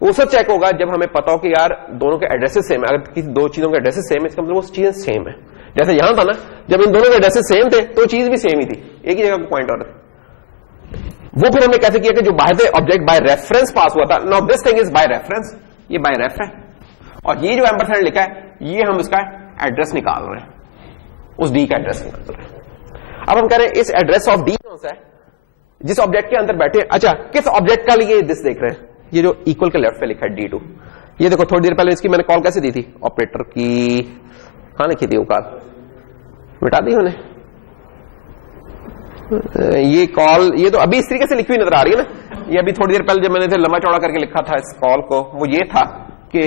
वो सब चेक होगा जब हमें पता हो कि यार दोनों के एड्रेसेस सेम है। अगर किसी दो चीजों के एड्रेसेस सेम है, इसका मतलब वो चीजें सेम है। जैसे यहां था ना, जब इन दोनों के एड्रेसेस सेम थे तो चीज भी सेम ही थी, एक ही जगह को पॉइंट और वो फिर हमने कैसे किया कि जो बाहर से ऑब्जेक्ट बाय रेफरेंस पास हुआ था, now this thing is by reference, ये बाय रेफ है, और ये जो एम्परसैंड लिखा है ये हम उसका एड्रेस निकाल रहे हैं, उस डी का एड्रेस निकाल रहे हैं। अब हम कह रहे हैं इस एड्रेस ऑफ डी कौन सा है, जिस ऑब्जेक्ट के अंदर बैठे। अच्छा, किस ऑब्जेक्ट का लिए दिस देख रहे हैं, ये जो इक्वल के लेफ्ट पे लिखा है D2, ये देखो थोड़ी देर पहले इसकी मैंने कॉल कैसे दी थी, ऑपरेटर की कहां लिखी थी वो कॉल, मिटा दी उन्हें ये कॉल, ये तो अभी इस तरीके से लिखी हुई नजर आ रही है ना, ये अभी थोड़ी देर पहले जब मैंने लंबा चौड़ा करके लिखा था इस कॉल को, वो ये था कि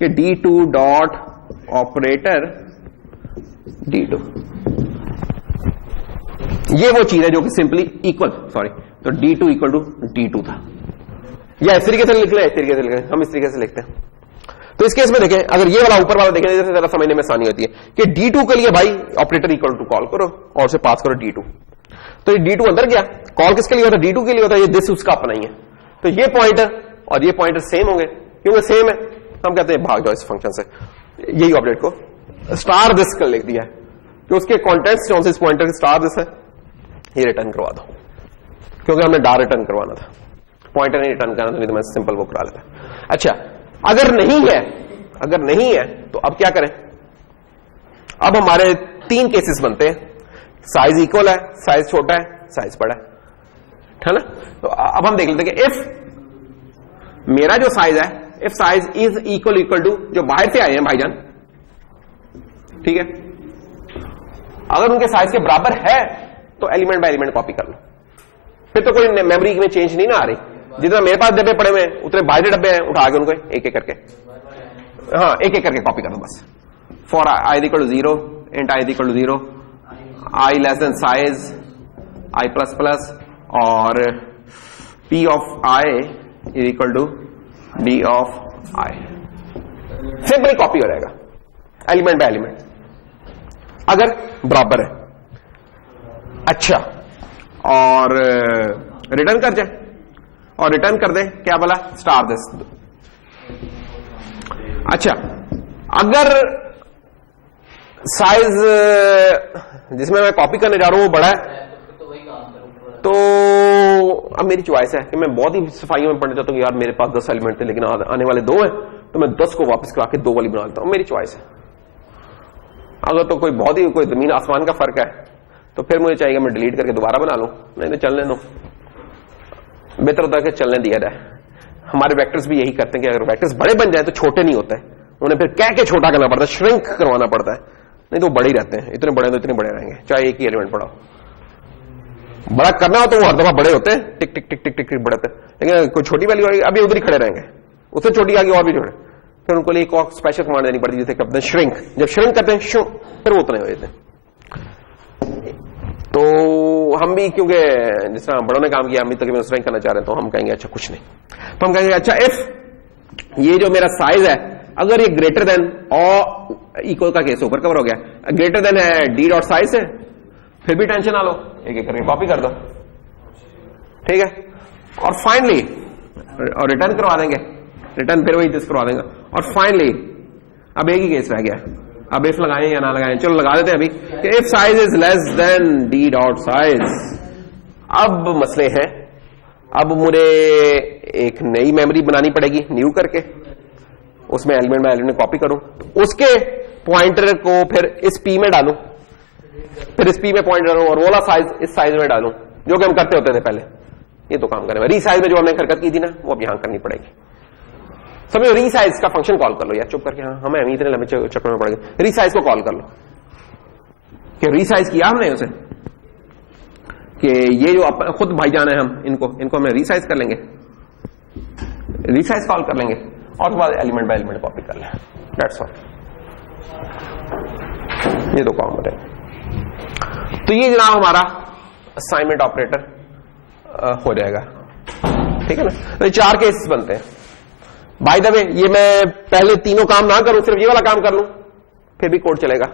D2 डॉट ऑपरेटर D2, ये वो चीज है जो कि सिंपली इक्वल, सॉरी, तो D2 इक्वल टू D2 था, या इस तरीके से लिख ले, इस तरीके से लिख ले, हम इस तरीके से लिखते हैं। तो इस केस में देखें, अगर ये वाला ऊपर वाला देखें, जैसे जरा समझने में आसानी होती है कि D2 के लिए भाई ऑपरेटर इक्वल टू कॉल करो और उसे पास करो D2, तो ये D2 अंदर गया, कॉल किसके लिए होता है, D2 के लिए होता है, ये दिस उसका अपना ही है, तो ये पॉइंटर और ये पॉइंटर सेम होंगे, क्योंकि सेम है, हम कहते हैं भाग जाओ इस फंक्शन से, यही ऑब्जेक्ट को स्टार दिस कर लिख दिया है कि उसके कॉन्टेंट्स जो इस पॉइंटर के स्टार दिस है, ये रिटर्न करवा दो, क्योंकि हमने डार रिटर्न करवाना था, पॉइंटर नहीं रिटर्न करना था, नहीं तो मैं सिंपल वो करा लेता। अच्छा, अगर नहीं है तो अब क्या करें, अब हमारे तीन केसेस बनते हैं, साइज इक्वल है, साइज छोटा है, साइज बड़ा है ना। तो अब हम देख लेते हैं कि इफ मेरा जो साइज है, if size is equal to जो बाहर से आए हैं भाईजान, ठीक है, अगर उनके साइज के बराबर है तो एलिमेंट बाय एलिमेंट कॉपी कर लो, फिर तो कोई मेमोरी में चेंज नहीं ना आ रही, जितना मेरे पास डब्बे पड़े हुए हैं उतने बाहर के डब्बे हैं, उठा के उनको एक एक करके, हाँ एक एक करके कॉपी कर दो बस। For i equal to 0, int i equal to 0, i less than size i plus plus, और p of i is equal to d of i, simply copy हो जाएगा एलिमेंट बाय एलिमेंट अगर बराबर है। अच्छा, और रिटर्न कर जाए, और रिटर्न कर दे क्या बोला, स्टार दिस। अच्छा, अगर साइज जिसमें मैं कॉपी करने जा रहा हूं वो बड़ा है, तो अब मेरी चॉइस है कि मैं बहुत ही सफाइयों में पढ़ना चाहता हूं कि यार मेरे पास 10 एलिमेंट थे लेकिन आने वाले 2 हैं, तो मैं 10 को वापस करा के 2 वाली बना लेता हूं, मेरी चॉइस है। अगर तो कोई बहुत ही कोई जमीन आसमान का फर्क है तो फिर मुझे चाहिए मैं डिलीट करके दोबारा बना लूं, नहीं तो चलने दो, बेहतर होता है कि चलने दिया जाए। हमारे वेक्टर्स भी यही करते हैं कि अगर वेक्टर्स बड़े बन जाए तो छोटे नहीं होते, उन्हें फिर कह के छोटा करना पड़ता है, श्रिंक करवाना पड़ता है, नहीं तो बड़े ही रहते हैं, इतने बड़े तो इतने बड़े रहेंगे, चाहे एक ही एलिमेंट पढ़ाओ। बड़ा करना हो तो वो हर दफा बड़े होते हैं, टिक टिक टिक टिक टिक टिक बड़े होते हैं, लेकिन कोई छोटी वैल्यू आएगी अभी उधर ही खड़े रहेंगे, उससे छोटी आगे और भी छोटे, फिर उनको लिए एक और स्पेशल कमांड देनी पड़ती है, जैसे कहते हैं श्रिंक, जब श्रिंक करते हैं फिर वो उतने हो जाते हैं। तो हम भी क्योंकि जिस तरह बड़ों ने काम किया, हम भी तकरीबन उस तरह करना चाह रहे हैं, तो हम कहेंगे अच्छा कुछ नहीं, तो हम कहेंगे अच्छा इफ ये जो मेरा साइज है अगर ये ग्रेटर देन और इक्वल का केस ऊपर कवर हो गया, ग्रेटर देन है डी डॉट साइज है, फिर भी टेंशन ना लो, एक एक करके कॉपी कर दो, ठीक है। और फाइनली और रिटर्न करवा देंगे, रिटर्न फिर वही दिस करवा देंगे। और फाइनली अब एक ही केस रह गया, अब इफ लगाएं या ना लगाएं, चलो लगा देते हैं अभी कि if size is less than D dot size. अब मसले हैं, अब मुझे एक नई मेमोरी बनानी पड़ेगी न्यू करके, उसमें एलिमेंट बाय एलिमेंट कॉपी करूं, तो उसके पॉइंटर को फिर इस पी में डालूं, फिर इस पी में पॉइंट डालूं और वो वाला साइज इस साइज में डालूं, जो कि हम करते होते थे पहले। ये तो काम करें, रीसाइज में जो हमने हरकत की थी ना वो अब यहां करनी पड़ेगी। समझो रीसाइज का फंक्शन कॉल कर लो यार, चुप करके, हाँ हमें इतने लंबे चक्कर में पड़ेंगे, रीसाइज को कॉल कर लो कि रीसाइज किया हमने उसे, कि ये जो खुद भाईजान है हम इनको हमने रीसाइज कर लेंगे, रीसाइज कॉल कर लेंगे और बाद एलिमेंट बाय एलिमेंट कॉपी कर लें, दैट्स ऑल। ये तो काम है। तो ये जनाब हमारा असाइनमेंट ऑपरेटर हो जाएगा, ठीक है ना। तो चार केसेस बनते हैं। बाय द वे ये मैं पहले तीनों काम ना करूं, सिर्फ ये वाला काम कर लूं, फिर भी कोड चलेगा,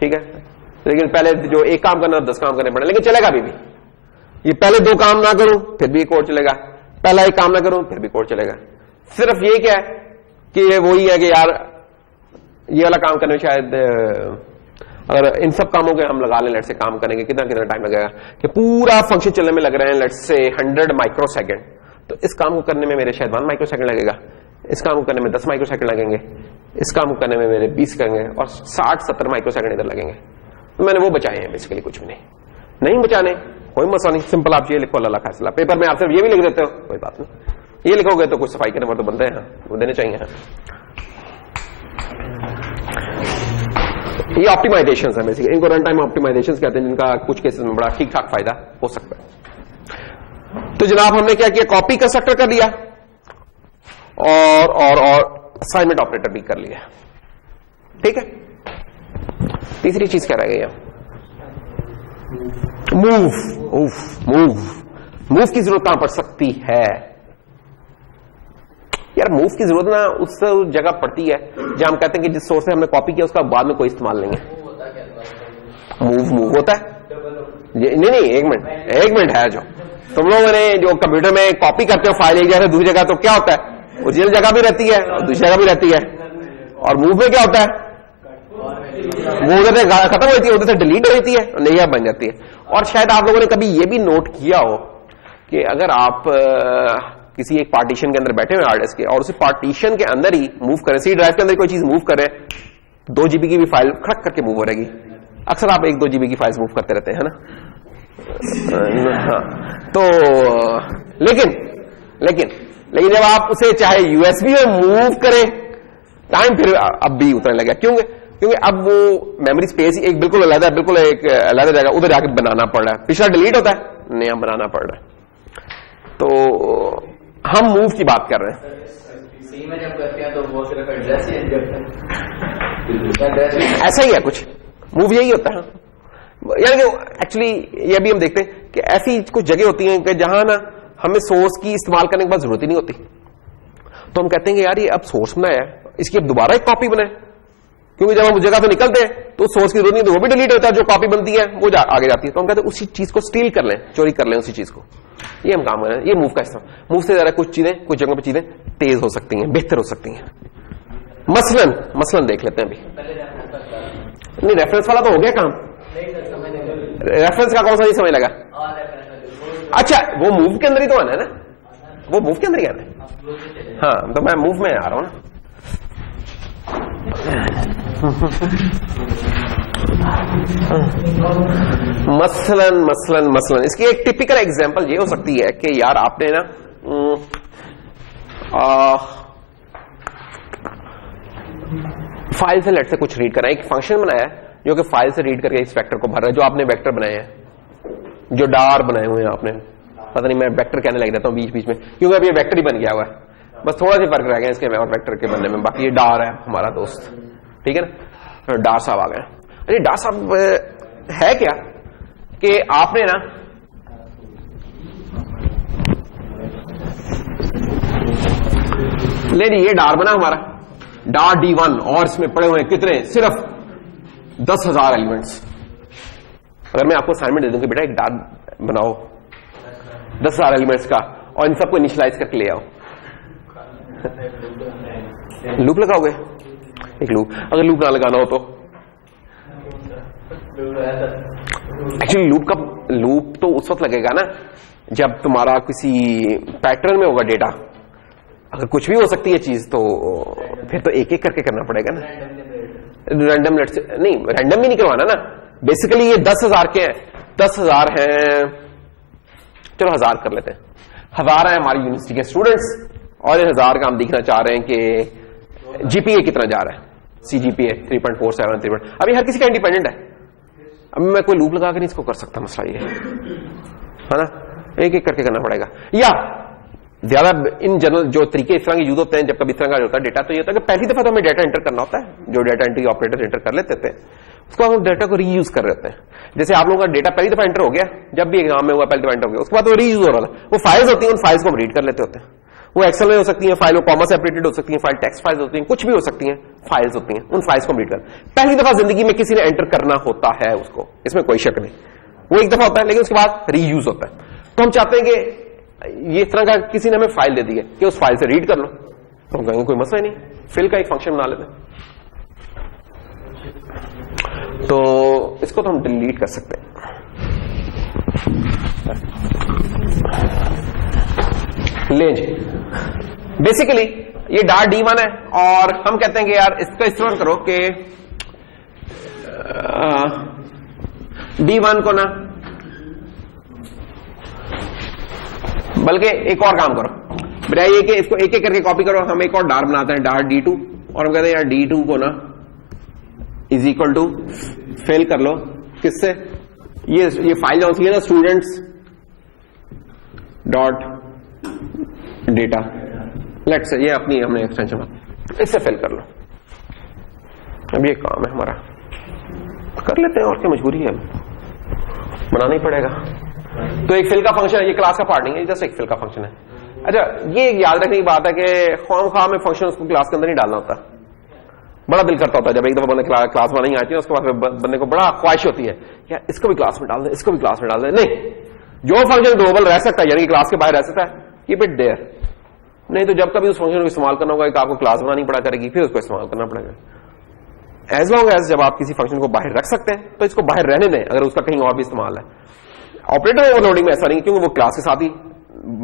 ठीक है। लेकिन पहले जो एक काम करना 10 काम करने पड़े, लेकिन चलेगा अभी भी। ये पहले दो काम ना करूं फिर भी कोड चलेगा, पहला एक काम ना करूं फिर भी कोड चलेगा। सिर्फ ये क्या है कि ये वही है कि यार ये वाला काम करने में शायद अगर इन सब कामों के हम लगा लें, लेट से काम करेंगे कितना कितना टाइम लगेगा, कि पूरा फंक्शन चलने में लग रहे हैं लेट से 100 माइक्रोसेकंड, तो इस काम को करने में मेरे शायद 1 माइक्रोसेकंड लगेगा, इस काम को करने में 10 माइक्रोसेकंड लगेंगे, इस काम को करने में मेरे 20 करेंगे और 60-70 माइक्रोसेकंड इधर लगेंगे। तो मैंने वो बचाए हैं बेसिकली, कुछ भी नहीं बचाने, कोई मसला नहीं, सिंपल आप ये लिखो अल्लाह फैसला। पेपर में आप सिर्फ ये भी लिख देते हो, कोई बात नहीं, ये लिखोगे तो कुछ सफाई के नंबर तो बनते हैं, वो देने चाहिए। ये ऑप्टिमाइजेशंस है बेसिकली, इनको रन टाइम ऑप्टिमाइजेशंस कहते हैं, जिनका कुछ केसेस में बड़ा ठीक ठाक फायदा हो सकता है। तो जनाब हमने क्या किया, कॉपी कंस्ट्रक्टर कर लिया और असाइनमेंट ऑपरेटर भी कर लिया, ठीक है। तीसरी चीज क्या रह गई है, मूव की जरूरत कहां पड़ सकती है यार। मूव की जरूरत ना उस जगह पड़ती है जहां हम कहते हैं कि जिस सोर्स से हमने कॉपी किया उसका बाद में कोई इस्तेमाल नहीं है। मूव होता है नहीं, एक मिनट है, जो तुम लोगों ने जो कंप्यूटर में कॉपी करते हो फाइल एक जगह से दूसरी जगह, तो क्या होता है, ओरिजिनल जगह भी रहती है और दूसरी जगह भी रहती है। और मूव में क्या होता है, वो उधर से खत्म होती है, उधर से डिलीट हो जाती है और नई बन जाती है। और शायद आप लोगों ने कभी ये भी नोट किया हो कि अगर आप किसी एक पार्टीशन के अंदर बैठे हुए हार्ड डिस्क के और उसी पार्टीशन के अंदर ही मूव करें, सी ड्राइव के अंदर कोई चीज मूव करें, 2 GB की भी फाइल खड़क करके मूव हो रहेगी। अक्सर आप 1-2 GB की फाइल्स मूव करते रहते हैं, है ना। हाँ, तो लेकिन जब आप उसे चाहे यूएसबी में मूव करें, टाइम फिर अब भी उतरने लगा, क्योंकि अब वो मेमोरी स्पेस एक बिल्कुल अलग जगह उधर जाके बनाना पड़ रहा है, पिछला डिलीट होता है, नया बनाना पड़ रहा है। तो हम मूव की बात कर रहे हैं। सी में जब करते हैं तो वो सिर्फ एड्रेस ही करते हैं, ऐसा ही है कुछ, मूव यही होता है। यानी एक्चुअली ये भी हम देखते हैं कि ऐसी कुछ जगह होती हैं कि जहां ना हमें सोर्स की इस्तेमाल करने के बाद जरूरत ही नहीं होती, तो हम कहते हैं कि यार ये अब सोर्स बनाया है, इसकी अब दोबारा एक कॉपी बनाए, क्योंकि जब हम उस जगह से निकलते हैं तो सोर्स की जरूरत नहीं, तो वो भी डिलीट होता है, जो कॉपी बनती है वो आगे जाती है। तो हम कहते हैं उसी चीज को स्टील कर लें, चोरी कर लें उसी चीज को, ये हम काम कर रहे हैं। ये मूव का हिस्सा, मूव से ज्यादा कुछ जगहों पर चीजें तेज हो सकती हैं, बेहतर हो सकती हैं। मसलन देख लेते हैं अभी। नहीं, रेफरेंस वाला तो हो गया काम, रेफरेंस का कौन सा नहीं समझ लगा। अच्छा, वो मूव के अंदर ही तो आना है ना, वो मूव के अंदर ही आना है। हाँ, तो मैं मूव में आ रहा हूं ना। मसलन इसकी एक टिपिकल एग्जांपल ये हो सकती है कि यार आपने ना फाइल से लेट से कुछ रीड करना है, एक फंक्शन बनाया है जो कि फाइल से रीड करके इस वेक्टर को भर रहा है, जो आपने वेक्टर बनाए हैं, जो डार बनाए हुए हैं आपने, पता नहीं मैं वेक्टर कहने लग जाता हूं बीच बीच में, क्योंकि अब ये वेक्टर ही बन गया हुआ है, बस थोड़ा सा फर्क रह गया इसके और वेक्टर के बनने में, बाकी ये डार है हमारा दोस्त, ठीक है ना। डार साहब आ गए। अरे डार साहब है क्या कि आपने ना ले ली, ये डार बना हमारा डार D1 और इसमें पड़े हुए कितने, सिर्फ 10,000 एलिमेंट्स। अगर मैं आपको असाइनमेंट दे दूं कि बेटा एक डार बनाओ 10,000 एलिमेंट्स का और इन सबको इनिशियलाइज करके ले आओ, लूप लगाओगे? एक लूप, अगर लूप ना लगाना हो तो एक्चुअली लूप तो उस वक्त लगेगा ना जब तुम्हारा किसी पैटर्न में होगा डेटा। अगर कुछ भी हो सकती है चीज तो फिर तो एक एक करके करना पड़ेगा ना। रैंडम नहीं, रैंडम भी नहीं करवाना ना। बेसिकली ये 10,000 के हैं, 10,000 हैं, चलो 1000 कर लेते हैं। 1000 है हमारी यूनिवर्सिटी के स्टूडेंट्स और 1000 का हम देखना चाह रहे हैं कि जीपीए कितना जा रहा है, सीजीपीए 3.47 3. अभी हर किसी का इंडिपेंडेंट है। अब मैं कोई लूप लगा के नहीं इसको कर सकता, मसला ये है ना, एक एक करके करना पड़ेगा। या ज्यादा इन जनरल जो तरीके इस तरह के यूज होते हैं, जब कभी इस तरह का होता है डेटा, तो ये होता है कि पहली दफा तो हमें डेटा एंटर करना होता है, जो डेटा एंट्री ऑपरेटर एंटर कर लेते थे, उसको हम डेटा को रीयूज कर रहे हैं। जैसे आप लोगों का डेटा पहली दफा एंटर हो गया, जब भी एग्जाम में हुआ पहली दफा एंटर हो गया, उसके बाद वो रीयूज हो रहा था। वो फाइल्स होती हैं, उन फाइल्स को हम रीड कर लेते होते हैं। वो एक्सेल में हो सकती है फाइल, कॉमा सेपरेटेड हो सकती है फाइल, टेक्स्ट फाइल्स होती हैं, कुछ भी हो सकती हैं, फाइल्स होती हैं, उन फाइल्स को रीड कर पहली दफा जिंदगी में किसी ने एंटर करना होता है उसको, इसमें कोई शक नहीं। वो एक दफा होता है, लेकिन उसके बाद रीयूज होता है। तो हम चाहते हैं कि ये इस तरह का किसी ने हमें फाइल दे दी है कि उस फाइल से रीड कर लो, तो हम कहेंगे कोई मसला ही नहीं, फिल का एक फंक्शन बना लेते हैं, तो इसको तो हम डिलीट कर सकते हैं। ले जी, बेसिकली ये डार D1 है और हम कहते हैं कि यार इसका इस्तेमाल करो कि D1 को ना, बल्कि एक और काम करो, बजाय ये कि इसको एक एक करके कॉपी करो, हम एक और डार बनाते हैं, डार D2, और हम कहते हैं यार D2 को ना इज इक्वल टू फिल कर लो किससे, ये फाइल जो सी है ना स्टूडेंट्स डॉट डेटा, लेट से ये अपनी हमने एक्सटेंशन इससे फिल कर लो। अब ये काम है हमारा, कर लेते हैं और क्या मजबूरी है, बनाना ही पड़ेगा। तो एक फिल का फंक्शन है, ये क्लास का पार्ट नहीं है, जस्ट एक फिल का फंक्शन है। अच्छा, ये याद रखने की बात है कि खामखा में फंक्शन उसको क्लास के अंदर नहीं डालना होता। बड़ा दिल करता होता है जब एक दफा बंदे क्लास में नहीं आती है, उसके बाद बंदे को बड़ा ख्वाहिश होती है यार इसको भी क्लास में डाल दे, इसको भी क्लास में डाल दे। नहीं, जो फंक्शन ग्लोबल रह सकता है यानी कि क्लास के बाहर रह सकता है, कीप इट देयर। नहीं तो जब कभी उस फंक्शन को इस्तेमाल करना होगा तो आपको क्लास बनानी पड़ा करेगी, फिर उसको इस्तेमाल करना पड़ेगा। एज लॉन्ग एज जब आप किसी फंक्शन को बाहर रख सकते हैं तो इसको बाहर रहने दें, अगर उसका कहीं और भी इस्तेमाल है। ऑपरेटर ओवरलोडिंग में ऐसा नहीं, क्योंकि वो क्लास के साथ ही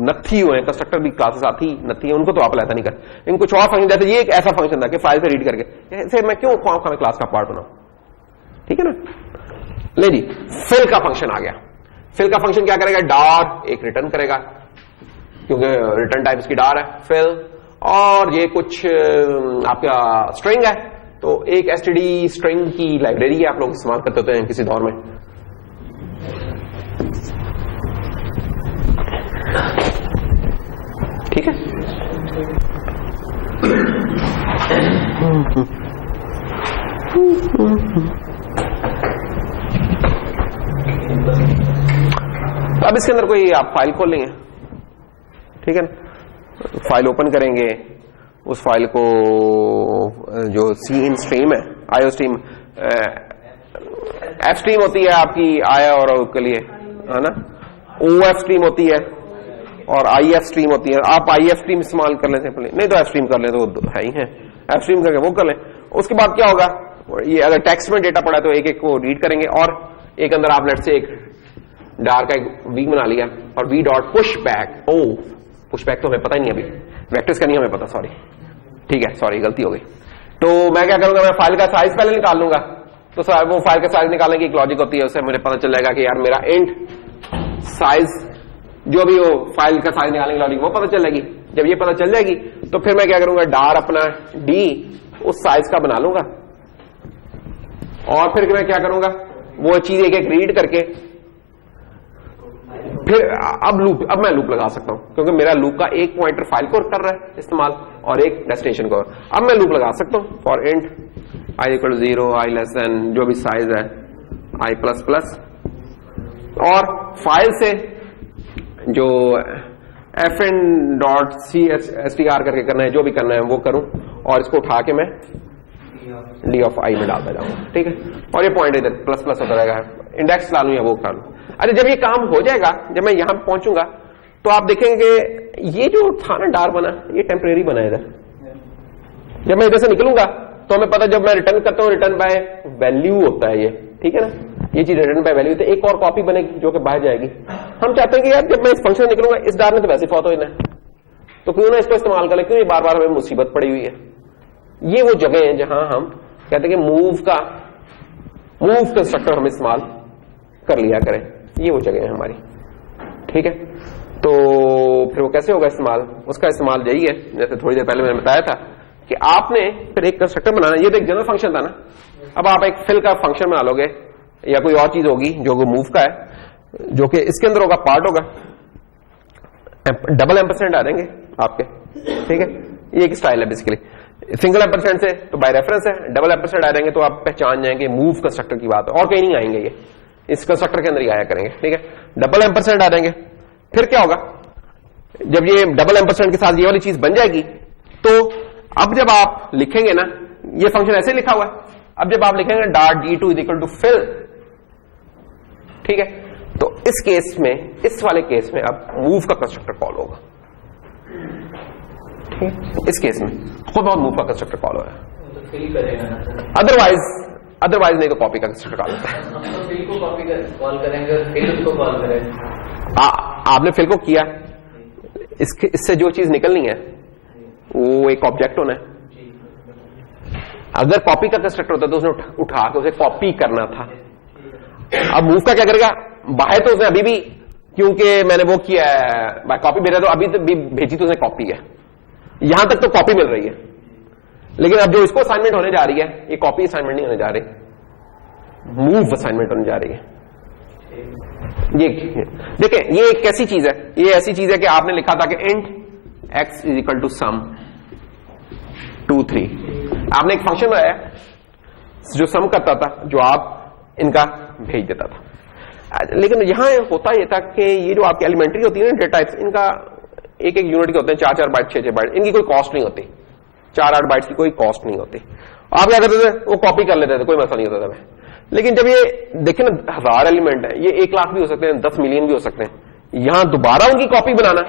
नथी हुए हैं, कंस्ट्रक्टर भी क्लास के साथ ही नथी है, उनको तो आप ऐसा नहीं कर। इन कुछ और फंक्शन, जैसे ये एक ऐसा फंक्शन था कि फाइल से रीड करके, ऐसे मैं क्यों क्लास का पार्ट बनाऊं, ठीक है ना। ले जी, फिल का फंक्शन आ गया। फिल का फंक्शन क्या करेगा, डार एक रिटर्न करेगा, क्योंकि रिटर्न टाइप इसकी डार है फिल, और ये कुछ आपका स्ट्रिंग है, तो एक एसटीडी स्ट्रिंग की लाइब्रेरी है, आप लोग इस्तेमाल करते होते हैं किसी दौर में। ठीक है, अब इसके अंदर कोई आप फाइल खोल लेंगे, ठीक है ना, फाइल ओपन करेंगे, उस फाइल को जो सी इन स्ट्रीम है, आईओ स्ट्रीम, एफ स्ट्रीम होती है आपकी आया और के लिए, है ना, ओएफ स्ट्रीम होती है और आईएफ स्ट्रीम होती है। आप आईएफ स्ट्रीम इस्तेमाल कर लेते हैं, नहीं तो एफ स्ट्रीम कर ले, तो है ही है, एफ स्ट्रीम करके वो कर लें। उसके बाद क्या होगा, ये अगर टेक्स्ट में डेटा पड़ा है तो एक एक को रीड करेंगे, और एक अंदर आप लेट से एक डार का एक वी बना लिया, और वी डॉट पुश बैक, ओ पुश बैक तो हमें पता ही नहीं, अभी वेक्टर्स का नहीं हमें पता, सॉरी, ठीक है, सॉरी गलती हो गई। तो मैं क्या करूंगा, मैं फाइल का साइज पहले निकाल लूंगा, तो वो फाइल का साइज निकालने की एक लॉजिक होती है, उससे मुझे पता चल जाएगा कि यार मेरा इंट साइज, जो भी वो फाइल का साइज निकालने की लॉजिक वो पता चल जाएगी। जब ये पता चल जाएगी तो फिर मैं क्या करूंगा, डार अपना डी उस साइज का बना लूंगा, और फिर मैं क्या करूंगा, वो चीज एक एक रीड करके फिर अब मैं लूप लगा सकता हूं, क्योंकि मेरा लूप का एक पॉइंटर फाइल को कर रहा है इस्तेमाल और एक डेस्टिनेशन को। अब मैं लूप लगा सकता हूं फॉर इंट i = 0, i <, जो भी साइज है आई प्लस प्लस, और फाइल से जो F N dot C S T R करके करना है, जो भी करना है वो करूं, और इसको उठा के मैं डी ऑफ आई में डालता जाऊंगा, ठीक है। और ये पॉइंट इधर प्लस प्लस होता रहेगा, इंडेक्स ला लूं या वो कर लूं। अरे जब ये काम हो जाएगा, जब मैं यहां पहुंचूंगा तो आप देखेंगे ये जो था ना डार बना, ये टेम्परेरी बना है इधर। जब मैं इधर से निकलूंगा तो हमें पता, जब मैं रिटर्न करता हूं रिटर्न बाय वैल्यू होता है ये, ठीक है ना, ये चीज रिटर्न बाय वैल्यू। तो एक और कॉपी बनेगी जो कि बाहर जाएगी। हम चाहते हैं कि यार जब मैं इस फंक्शन से निकलूंगा, इस डार में तो वैसे फॉत हो जाना है, तो क्यों ना इसको इस्तेमाल कर ले, क्यों ये बार बार हमें मुसीबत पड़ी हुई है। ये वो जगह है जहां हम कहते हैं कि मूव कंस्ट्रक्टर हम इस्तेमाल कर लिया करें, ये वो जगह है हमारी, ठीक है। तो फिर वो कैसे होगा इस्तेमाल, उसका इस्तेमाल यही है, जैसे थोड़ी देर पहले मैंने बताया था कि आपने फिर एक कंस्ट्रक्टर बनाना। ये तो एक जनरल फंक्शन था ना, अब आप एक फिल का फंक्शन बना लोगे या कोई और चीज होगी जो मूव का है, जो कि इसके अंदर होगा, पार्ट होगा, डबल एम्परसेंड आ जाएंगे आपके, ठीक है। ये एक स्टाइल है बेसिकली, सिंगल एम्परसेंड से तो बाय रेफरेंस है, डबल एम्परसेंड आ जाएंगे तो आप पहचान जाएंगे मूव कंस्ट्रक्टर की बात है, और कहीं नहीं आएंगे, ये इस कंस्ट्रक्टर के अंदर ही आया करेंगे, ठीक है। डबल एम्परसेंड आ जाएंगे, फिर क्या होगा, जब ये डबल एम्परसेंड के साथ ये वाली चीज बन जाएगी, तो अब जब आप लिखेंगे ना, ये फंक्शन ऐसे लिखा हुआ है, अब जब आप लिखेंगे dot d2 is equal to fill, ठीक है, तो इस केस में, इस वाले केस में अब मूव का कंस्ट्रक्टर कॉल होगा, ठीक है। इस केस में खुद बहुत मूव का कंस्ट्रक्टर कॉल हो रहा है, अदरवाइज नहीं तो कॉपी का कंस्ट्रक्टर कॉल होता है। हम तो फिल को कॉपी कॉल करेंगे, फिल को कॉल करेंगे। आपने फिल को किया, इससे जो चीज निकलनी है वो एक ऑब्जेक्ट होना है। अगर कॉपी का कंस्ट्रक्टर होता तो उसने उठा के उसे कॉपी करना था। अब मूव का क्या करेगा, बाहर तो उसने अभी भी, क्योंकि मैंने वो किया है कॉपी भेजा, तो अभी तो भी भेजी तो उसने कॉपी है, यहां तक तो कॉपी मिल रही है। लेकिन अब जो इसको असाइनमेंट होने जा रही है, ये कॉपी असाइनमेंट नहीं होने जा रही, मूव असाइनमेंट होने जा रही है। ये देखिए, ये एक कैसी चीज है, ये ऐसी चीज है कि आपने लिखा था कि int x is equal to sum 2 3, आपने एक फंक्शन बनाया जो सम करता था, जो आप इनका भेज देता था। लेकिन यहां होता यह था कि ये जो आपकी एलिमेंट्री होती है ना डेटा टाइप्स, इनका एक एक यूनिट के होते हैं, 4 बाइट 6 बाइट, इनकी कोई कॉस्ट नहीं होती, 4-8 बाइट्स की कोई कॉस्ट नहीं होती। आप क्या करते थे, वो कॉपी कर लेते थे, कोई मसला नहीं होता था। लेकिन जब ये देखें ना 1000 एलिमेंट है, ये 1 लाख भी हो सकते हैं, 10 मिलियन भी हो सकते हैं, यहां दोबारा उनकी कॉपी बनाना,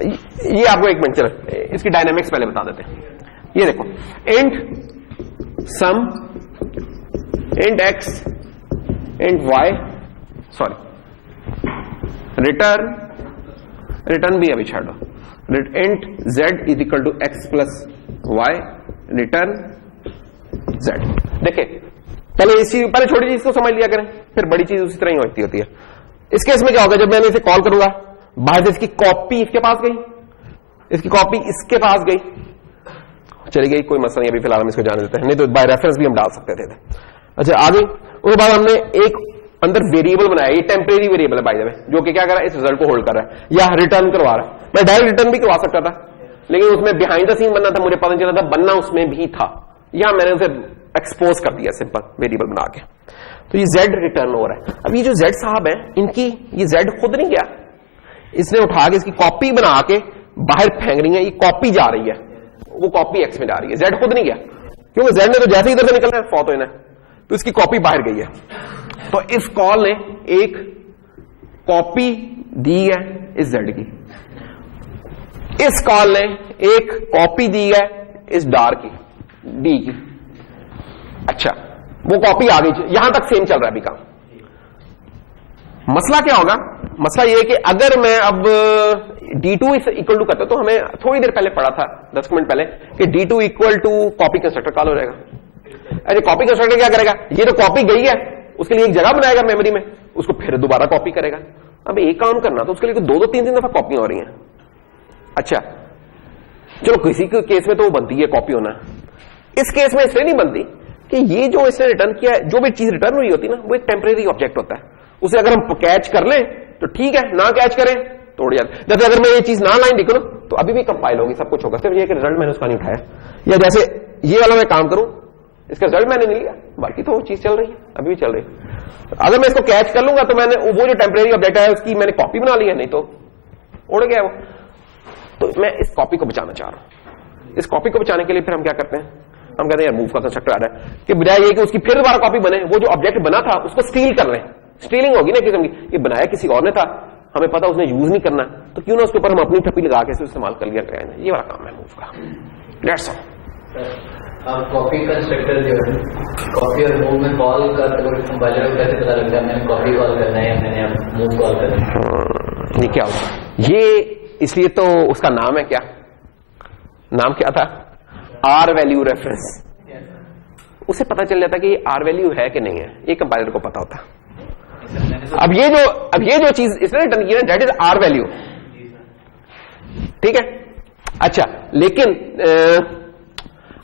ये आपको एक मिनट, चलो इसकी डायनेमिक्स पहले बता देते हैं। ये देखो, int sum, int x, int y, sorry return भी अभी छाड़ो, int z is equal to x plus y, return z. देखिए पहले छोटी चीज को समझ लिया करें, फिर बड़ी चीज उसी तरह ही होती है। इस केस में क्या होगा, जब मैंने इसे कॉल करूंगा, बाहर से इसकी कॉपी इसके पास गई, इसकी कॉपी इसके पास गई, चली गई, कोई मसला नहीं, अभी फिलहाल हम इसको जाने देते हैं, नहीं तो बाय रेफरेंस भी हम डाल सकते थे। अच्छा आगे, उसके बाद हमने एक अंदर वेरिएबल बनाया, ये टेम्परेरी वेरिएबल है बाय द वे, जो कि क्या कर रहा है, इस रिजल्ट को होल्ड कर रहा है या रिटर्न करवा रहा है। मैं डायरेक्ट रिटर्न भी करवा सकता था, लेकिन उसमें बिहाइंड द सीन बनना था, मुझे पता नहीं चला था बनना उसमें भी था, यहां मैंने उसे एक्सपोज कर दिया सिंपल वेरिएबल बना के। तो ये जेड रिटर्न हो रहा है। अब ये जो जेड साहब है, इनकी ये जेड खुद नहीं गया, इसने उठा के इसकी कॉपी बना के बाहर फेंक रही है, ये कॉपी जा रही है, वो कॉपी एक्स में जा रही है, जेड खुद नहीं गया, क्योंकि जेड ने तो जैसे इधर से निकलना है फौत होना है, तो इसकी कॉपी बाहर गई है। तो इस कॉल ने एक कॉपी दी है इस जेड की, इस कॉल ने एक कॉपी दी है इस डार की, डी की। अच्छा, वो कॉपी आ गई, यहां तक सेम चल रहा है अभी काम। मसला क्या होगा, मसला ये है कि अगर मैं अब d2 इक्वल टू करता, तो हमें थोड़ी देर पहले पढ़ा था 10 मिनट पहले कि d2 equal to copy constructor call हो जाएगा। अरे कॉपी कंस्ट्रक्टर क्या करेगा, ये तो कॉपी गई है, उसके लिए एक जगह बनाएगा मेमोरी में, उसको फिर दोबारा कॉपी करेगा। अब एक काम करना तो उसके लिए 2-3 दफा कॉपी हो रही है। अच्छा चलो, किसी के केस में तो वो बनती है कॉपी होना, इस केस में इसलिए नहीं बनती कि ये जो इसने रिटर्न किया है, जो भी चीज रिटर्न हुई होती है ना, वो एक टेम्परेरी ऑब्जेक्ट होता है, उसे अगर हम कैच कर लें तो ठीक है, ना कैच करें तो उड़ जाता है। जैसे अगर मैं ये चीज ना लाइन लिखूं तो अभी भी कंपाइल होगी, सब कुछ होगा, सिर्फ ये कि रिजल्ट मैंने उसका नहीं उठाया। या जैसे ये वाला मैं काम करूं, इसका रिजल्ट मैंने नहीं लिया, बाकी तो वो चीज चल रही है, अभी भी चल रही है। अगर मैं इसको कैच कर लूंगा तो मैंने वो जो टेम्परेरी ऑब्जेक्ट है उसकी मैंने कॉपी बना ली है, नहीं तो उड़ गया वो। तो मैं इस कॉपी को बचाना चाह रहा हूं। इस कॉपी को बचाने के लिए फिर हम क्या करते हैं, हम कहते हैं यार मूव का कंस्ट्रक्टर आ रहा है कि बजाय ये कि उसकी फिर दोबारा कॉपी बने, वो जो ऑब्जेक्ट बना था उसको स्टील कर लें। स्टीलिंग होगी ना किस्म की, ये बनाया किसी और ने था, हमें पता उसने यूज नहीं करना, तो क्यों ना उसके ऊपर हम अपनी ठप्पी लगा के इस्तेमाल कर लिया करें। ये वाला काम है मूव का। That's all. कॉपी कंस्ट्रक्टर जो है, कॉपी और मूव में कॉल का कंपाइलर को कैसे पता लगता है मैंने कॉपी कॉल करना है या मैंने मूव कॉल करना है? ये क्या होगा, ये इसलिए तो उसका नाम है, क्या नाम क्या था, आर वैल्यू रेफरेंस। उसे पता चल जाता है कि ये आर वैल्यू है कि नहीं है, ये कंपाइलर को पता होता है। अब ये जो चीज इसने डन की ना, दैट इज आर वैल्यू, ठीक है। अच्छा, लेकिन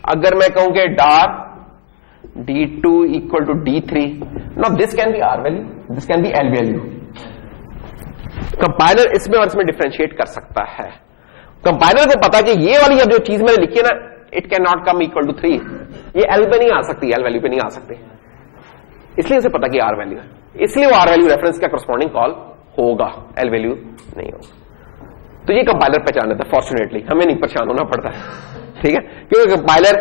अगर मैं कहूं कि डार D2 equal to D3, now this can be R value, this can be L value. Compiler इसमें और इसमें डिफरेंशिएट कर सकता है। कंपाइलर को पता कि ये वाली अब जो चीज मैंने लिखी है ना, it can not come equal to 3, ये एल पे नहीं आ सकती, एल वैल्यू पे नहीं आ सकती, इसलिए उसे पता कि आर वैल्यू है, इसलिए वो आर वैल्यू रेफरेंस का करस्पॉन्डिंग कॉल होगा, एल वैल्यू नहीं होगा। तो ये कंपाइलर पहचान लेता है, फॉर्चुनेटली हमें नहीं परेशान होना पड़ता है, ठीक है, क्योंकि कंपाइलर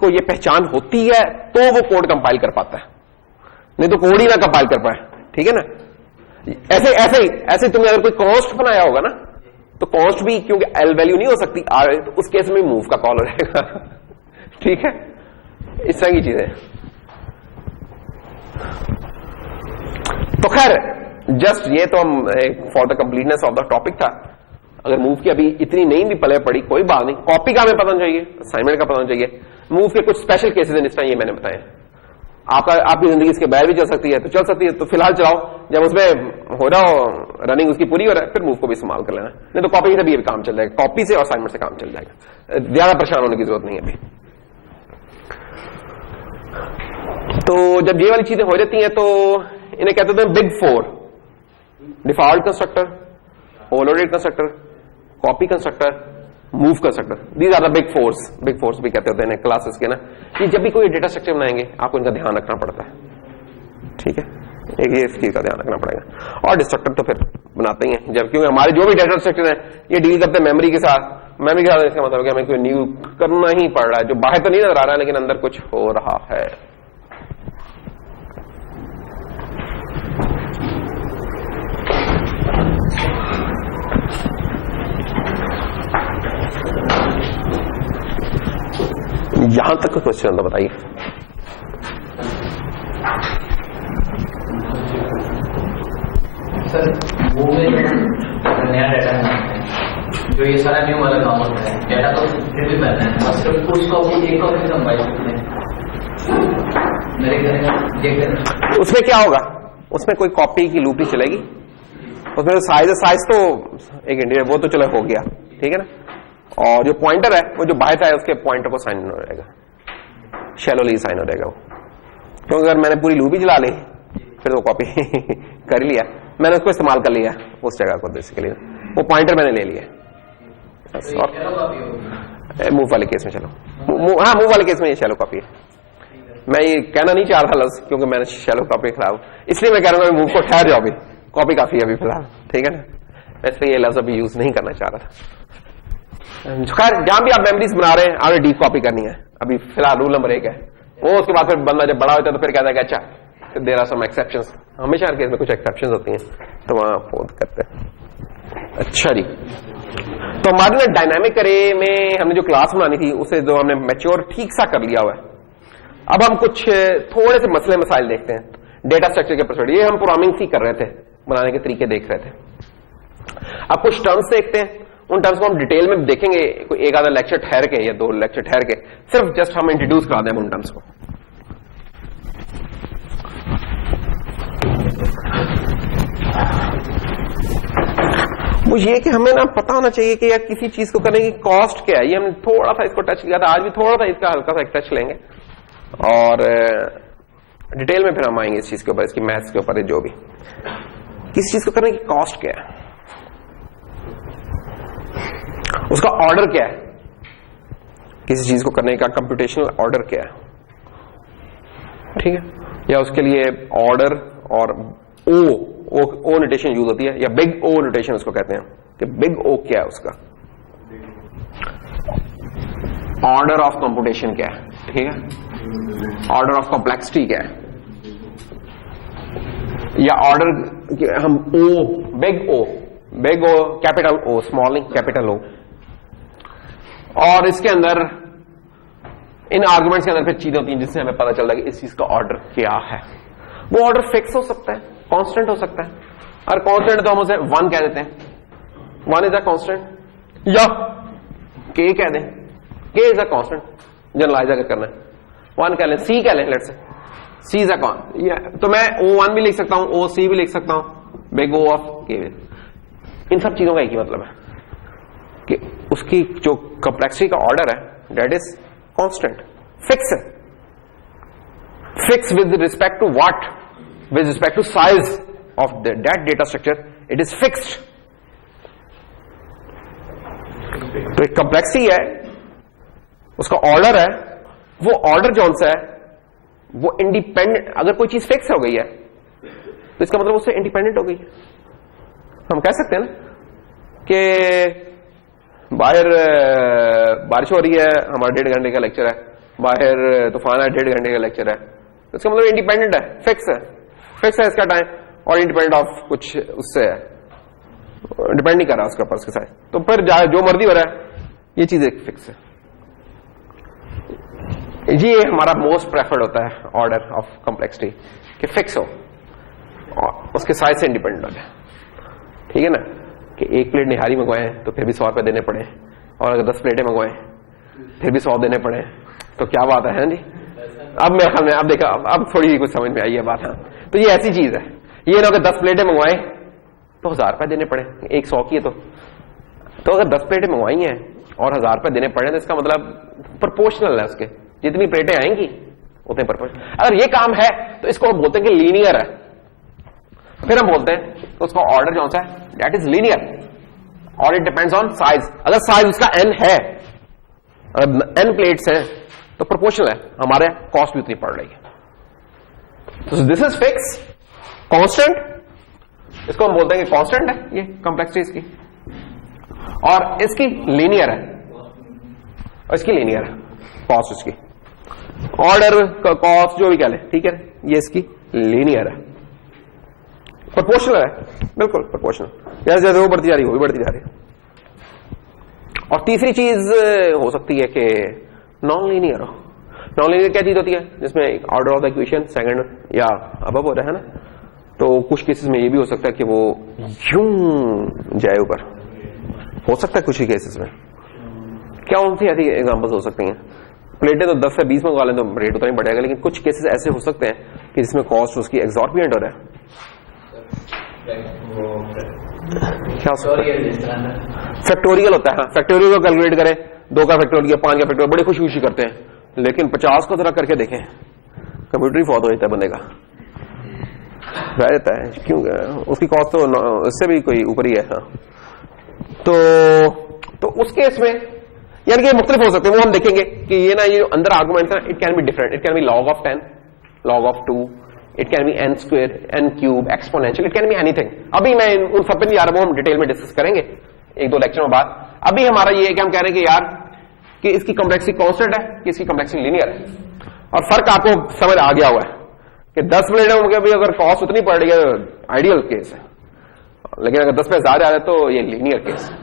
को ये पहचान होती है तो वो कोड कंपाइल कर पाता है, नहीं तो कोड ही ना कंपाइल कर पाए, ठीक है ना। ऐसे तुमने अगर कोई कॉन्स्ट बनाया होगा ना, तो कॉन्स्ट भी क्योंकि एल वैल्यू नहीं हो सकती, आर, तो उस केस में मूव का कॉल हो जाएगा, ठीक है। इस तरह की चीजें। तो खैर जस्ट ये तो हम for the completeness of the topic था। अगर मूव की अभी इतनी नहीं भी पले पड़ी कोई बात नहीं, कॉपी का हमें पता होना चाहिए, असाइनमेंट का पता होना चाहिए, मूव के कुछ स्पेशल केसेस हैं, इस तरह ये मैंने बताया। आपकी जिंदगी इसके बाहर भी चल सकती है, तो चल सकती है, तो फिलहाल चलाओ, जब उसमें हो रहा हो रनिंग उसकी पूरी हो रहा है, फिर मूव को भी इस्तेमाल कर लेना, नहीं तो कॉपी से भी काम चल जाएगा, कॉपी से और असाइनमेंट से काम चल जाएगा, ज्यादा परेशान होने की जरूरत नहीं है अभी। तो जब ये वाली चीजें हो जाती हैं तो इन्हें कहते हैं big four, default constructor, overloaded constructor, copy constructor, move constructor, these are the big fours भी कहते होते हैं क्लासेस के ना। ये जब भी कोई डेटा स्ट्रक्चर बनाएंगे आपको इनका ध्यान रखना पड़ता है, ठीक है, एक ये चीज का ध्यान रखना पड़ेगा। और डिस्ट्रक्टर तो फिर बनाते ही हैं, जब क्योंकि हमारे जो भी डेटा स्ट्रक्चर है ये डील करते हैं मेमोरी के साथ। इसका मतलब कि हमें कोई न्यू करना ही पड़ रहा है, जो बाहर तो नहीं नजर आ रहा है लेकिन अंदर कुछ हो रहा है। यहां तक का क्वेश्चन तो बताइए। सर वो में नया डाटा जो ये सारा न्यू वाला काम होता है, डाटा तो फिर भी बनना है और सिर्फ उसको एक कॉपी कंपाइल करते हैं, मेरे घर उसमें क्या होगा, उसमें कोई कॉपी की लूप नहीं चलेगी, उसमें साइज तो एक इंडिया वो तो चलो हो गया, ठीक है ना। और जो पॉइंटर है वो जो बाहर है उसके पॉइंटर को साइन हो रहेगा, शैलोली साइन हो रहेगा वो, क्योंकि अगर मैंने पूरी लूप ही चला ली फिर वो कॉपी कर लिया, मैंने उसको इस्तेमाल कर लिया उस जगह को, बेसिकली वो पॉइंटर मैंने ले लिया। मूव वाले केस में चलो, हाँ मूव वाले केस में ये शैलो कॉपी है। मैं ये कहना नहीं चाह रहा लफ्ज, क्योंकि मैंने शैलो कॉपी खराब, इसलिए मैं कह रहा हूँ मूव को ठहर जाओ, अभी कॉपी काफी है अभी फिलहाल, ठीक है ना। वैसे ये लफ्ज अभी यूज नहीं करना चाह रहा था। खैर जहां भी आप मेमोरीज बना रहे हैं आपने डीप कॉपी करनी है, अभी फिलहाल रूल नंबर 1 है वो। उसके बाद फिर बंदा जब बड़ा होता है तो फिर कहता है कि अच्छा देयर आर सम एक्सेप्शंस, हमेशा हर केस में कुछ एक्सेप्शंस होती हैं, तो वहां फोन करते हैं। अच्छा जी, तो हमारे ना डायनामिक अरे में हमने जो क्लास बनानी थी उसे जो हमने मैच्योर ठीक सा कर लिया हुआ है। अब हम कुछ थोड़े से मसले मसाइल देखते हैं डेटा स्ट्रक्चर के परस्पेक्टिव। ये हम प्रोग्रामिंग सी कर रहे थे, बनाने के तरीके देख रहे थे। अब कुछ टर्म्स देखते हैं, उन टर्म्स को हम डिटेल में देखेंगे, कोई एक आधा लेक्चर ठहर के या 2 लेक्चर ठहर के, सिर्फ जस्ट हम इंट्रोड्यूस करा दें उन टर्म्स को। वो ये कि हमें ना पता होना चाहिए कि यार किसी चीज को करने की कॉस्ट क्या है। ये हम थोड़ा सा इसको टच किया था, आज भी थोड़ा सा इसका हल्का सा एक टच लेंगे और डिटेल में फिर हम आएंगे इस चीज के ऊपर, इसकी मैथ्स के ऊपर, जो भी किसी चीज को करने की कॉस्ट क्या है, उसका ऑर्डर क्या है, किसी चीज को करने का कंप्यूटेशनल ऑर्डर क्या है, ठीक है, या उसके लिए ऑर्डर और ओ नोटेशन यूज होती है, या बिग ओ नोटेशन उसको कहते हैं कि बिग ओ क्या है, उसका ऑर्डर ऑफ कंप्यूटेशन क्या है, ठीक है, ऑर्डर ऑफ कॉम्प्लेक्सिटी क्या है, या ऑर्डर हम ओ बिग ओ कैपिटल ओ स्मॉल नहीं कैपिटल ओ, और इसके अंदर इन आर्गुमेंट्स के अंदर फिर चीजें होती हैं जिससे हमें पता चलता है कि इस चीज का ऑर्डर क्या है। वो ऑर्डर फिक्स हो सकता है, कांस्टेंट हो सकता है, और कांस्टेंट तो हम उसे 1 कह देते हैं, 1 इज अ कांस्टेंट, या k कह दें, k is a constant, generalize अगर करना है 1 कह लें, c कह लें, let's say c is a constant, तो मैं o1 भी लिख सकता हूं, o c भी लिख सकता हूं, बिग O ऑफ k। इन सब चीजों का एक ही मतलब है कि उसकी जो कॉम्प्लेक्सिटी का ऑर्डर है दैट इज कांस्टेंट, फिक्स है, fix with respect to what, with respect to size of that data structure, it is fixed. तो एक कॉम्प्लेक्सिटी है, उसका ऑर्डर है, वो ऑर्डर जौन सा है वो इंडिपेंडेंट, अगर कोई चीज फिक्स हो गई है तो इसका मतलब उससे इंडिपेंडेंट हो गई। हम कह सकते हैं ना कि बाहर बारिश हो रही है, हमारा 1.5 घंटे का लेक्चर है, बाहर तूफान है, 1.5 घंटे का लेक्चर है, तो इसका मतलब इंडिपेंडेंट है, फिक्स है इसका टाइम, और इंडिपेंडेंट ऑफ कुछ उससे है, डिपेंड नहीं कर रहा उसके ऊपर उसके साथ, तो फिर जो मर्जी हो रहा है, ये चीज एक फिक्स है। ये हमारा मोस्ट प्रेफर्ड होता है ऑर्डर ऑफ कॉम्प्लेक्सिटी कि फिक्स हो और उसके साइज से इंडिपेंडेंट हो जाए, ठीक है ना, कि 1 प्लेट निहारी मंगवाए तो फिर भी 100 रुपए देने पड़े, और अगर 10 प्लेटें मंगवाए फिर भी 100 देने पड़े, तो क्या बात है जी। अब मेरे ख्याल में अब देखा, अब थोड़ी कुछ समझ में आई है बात। हाँ, तो ये ऐसी चीज है, ये ना अगर 10 प्लेटें मंगवाए तो 1000 रुपए देने पड़े, एक 100 की है तो अगर 10 प्लेटें मंगवाई हैं और 1000 रुपए देने पड़े तो इसका मतलब प्रोपोर्शनल है, उसके जितनी प्लेटें आएंगी उतने प्रोपोर्शनल। अगर ये काम है तो इसको हम बोलते हैं कि लीनियर है, फिर हम बोलते हैं तो उसका ऑर्डर जो सा है दैट इज लीनियर, और इट डिपेंड्स ऑन साइज। अगर साइज उसका n है, अगर n प्लेट्स हैं तो प्रोपोर्शनल है, हमारे कॉस्ट भी उतनी पड़ रही है। तो दिस इज फिक्स कांस्टेंट, इसको हम बोलते हैं कि कांस्टेंट है ये कॉम्प्लेक्सिटी इसकी, और इसकी लीनियर है, और इसकी लीनियर है कॉस्ट, इसकी ऑर्डर का कॉस्ट जो भी कह ले, ठीक है, ये इसकी लीनियर है, प्रोपोर्शनल है, बिल्कुल प्रोपोर्शनल, जैसे जैसे वो बढ़ती जा रही है वो भी बढ़ती जा रही है। और तीसरी चीज हो सकती है कि नॉन लीनियर हो। नॉन लीनियर क्या चीज होती है जिसमें order of the equation second या अबव हो रहा है ना, तो कुछ केसेस में ये भी हो सकता है कि वो यूं जाए ऊपर, हो सकता है कुछ ही केसेस में। क्या कौन सी ऐसी एग्जांपल्स हो सकती हैं? प्लेटें तो 10 से 20 मंगवा लें तो रेट उतना ही बढ़ेगा, लेकिन कुछ केसेस ऐसे हो सकते हैं कि जिसमें कॉस्ट उसकी एग्जॉर्बिएंट हो रहा है। क्या फैक्टोरियल होता है, हाँ, फैक्टोरियल को कैलकुलेट करें, 2 का फैक्टोरियल 5 का फैक्टोरियल बड़ी खुशी खुशी करते हैं, लेकिन 50 को जरा करके देखें, कंप्यूटर ही फौत हो जाता है बंदे का, रह जाता है, क्यों उसकी कॉस्ट तो इससे भी कोई ऊपर ही है। हाँ, तो उस केस में यानी कि मुख्तलिफ हो सकते हैं, वो हम देखेंगे कि ये ना ये अंदर आर्गुमेंट्स है, it can be different, it can be log of 10, log of 2, it can be n square, n cube, exponential, it can be anything. अभी मैं उन सब पे नहीं जा रहा, वो हम डिटेल में डिस्कस करेंगे 1-2 लेक्चर में बाद। अभी हमारा ये है कि हम कह रहे हैं कि यार कि इसकी कॉम्प्लेक्सिटी कांस्टेंट है कि इसकी कॉम्प्लेक्सिटी लीनियर है, और फर्क आपको समझ आ गया हुआ है कि 10 प्लेटों में भी अगर कॉस्ट उतनी पड़ रही है आइडियल केस है, लेकिन अगर 10 पे ज्यादा आ रहा है तो ये लीनियर केस है।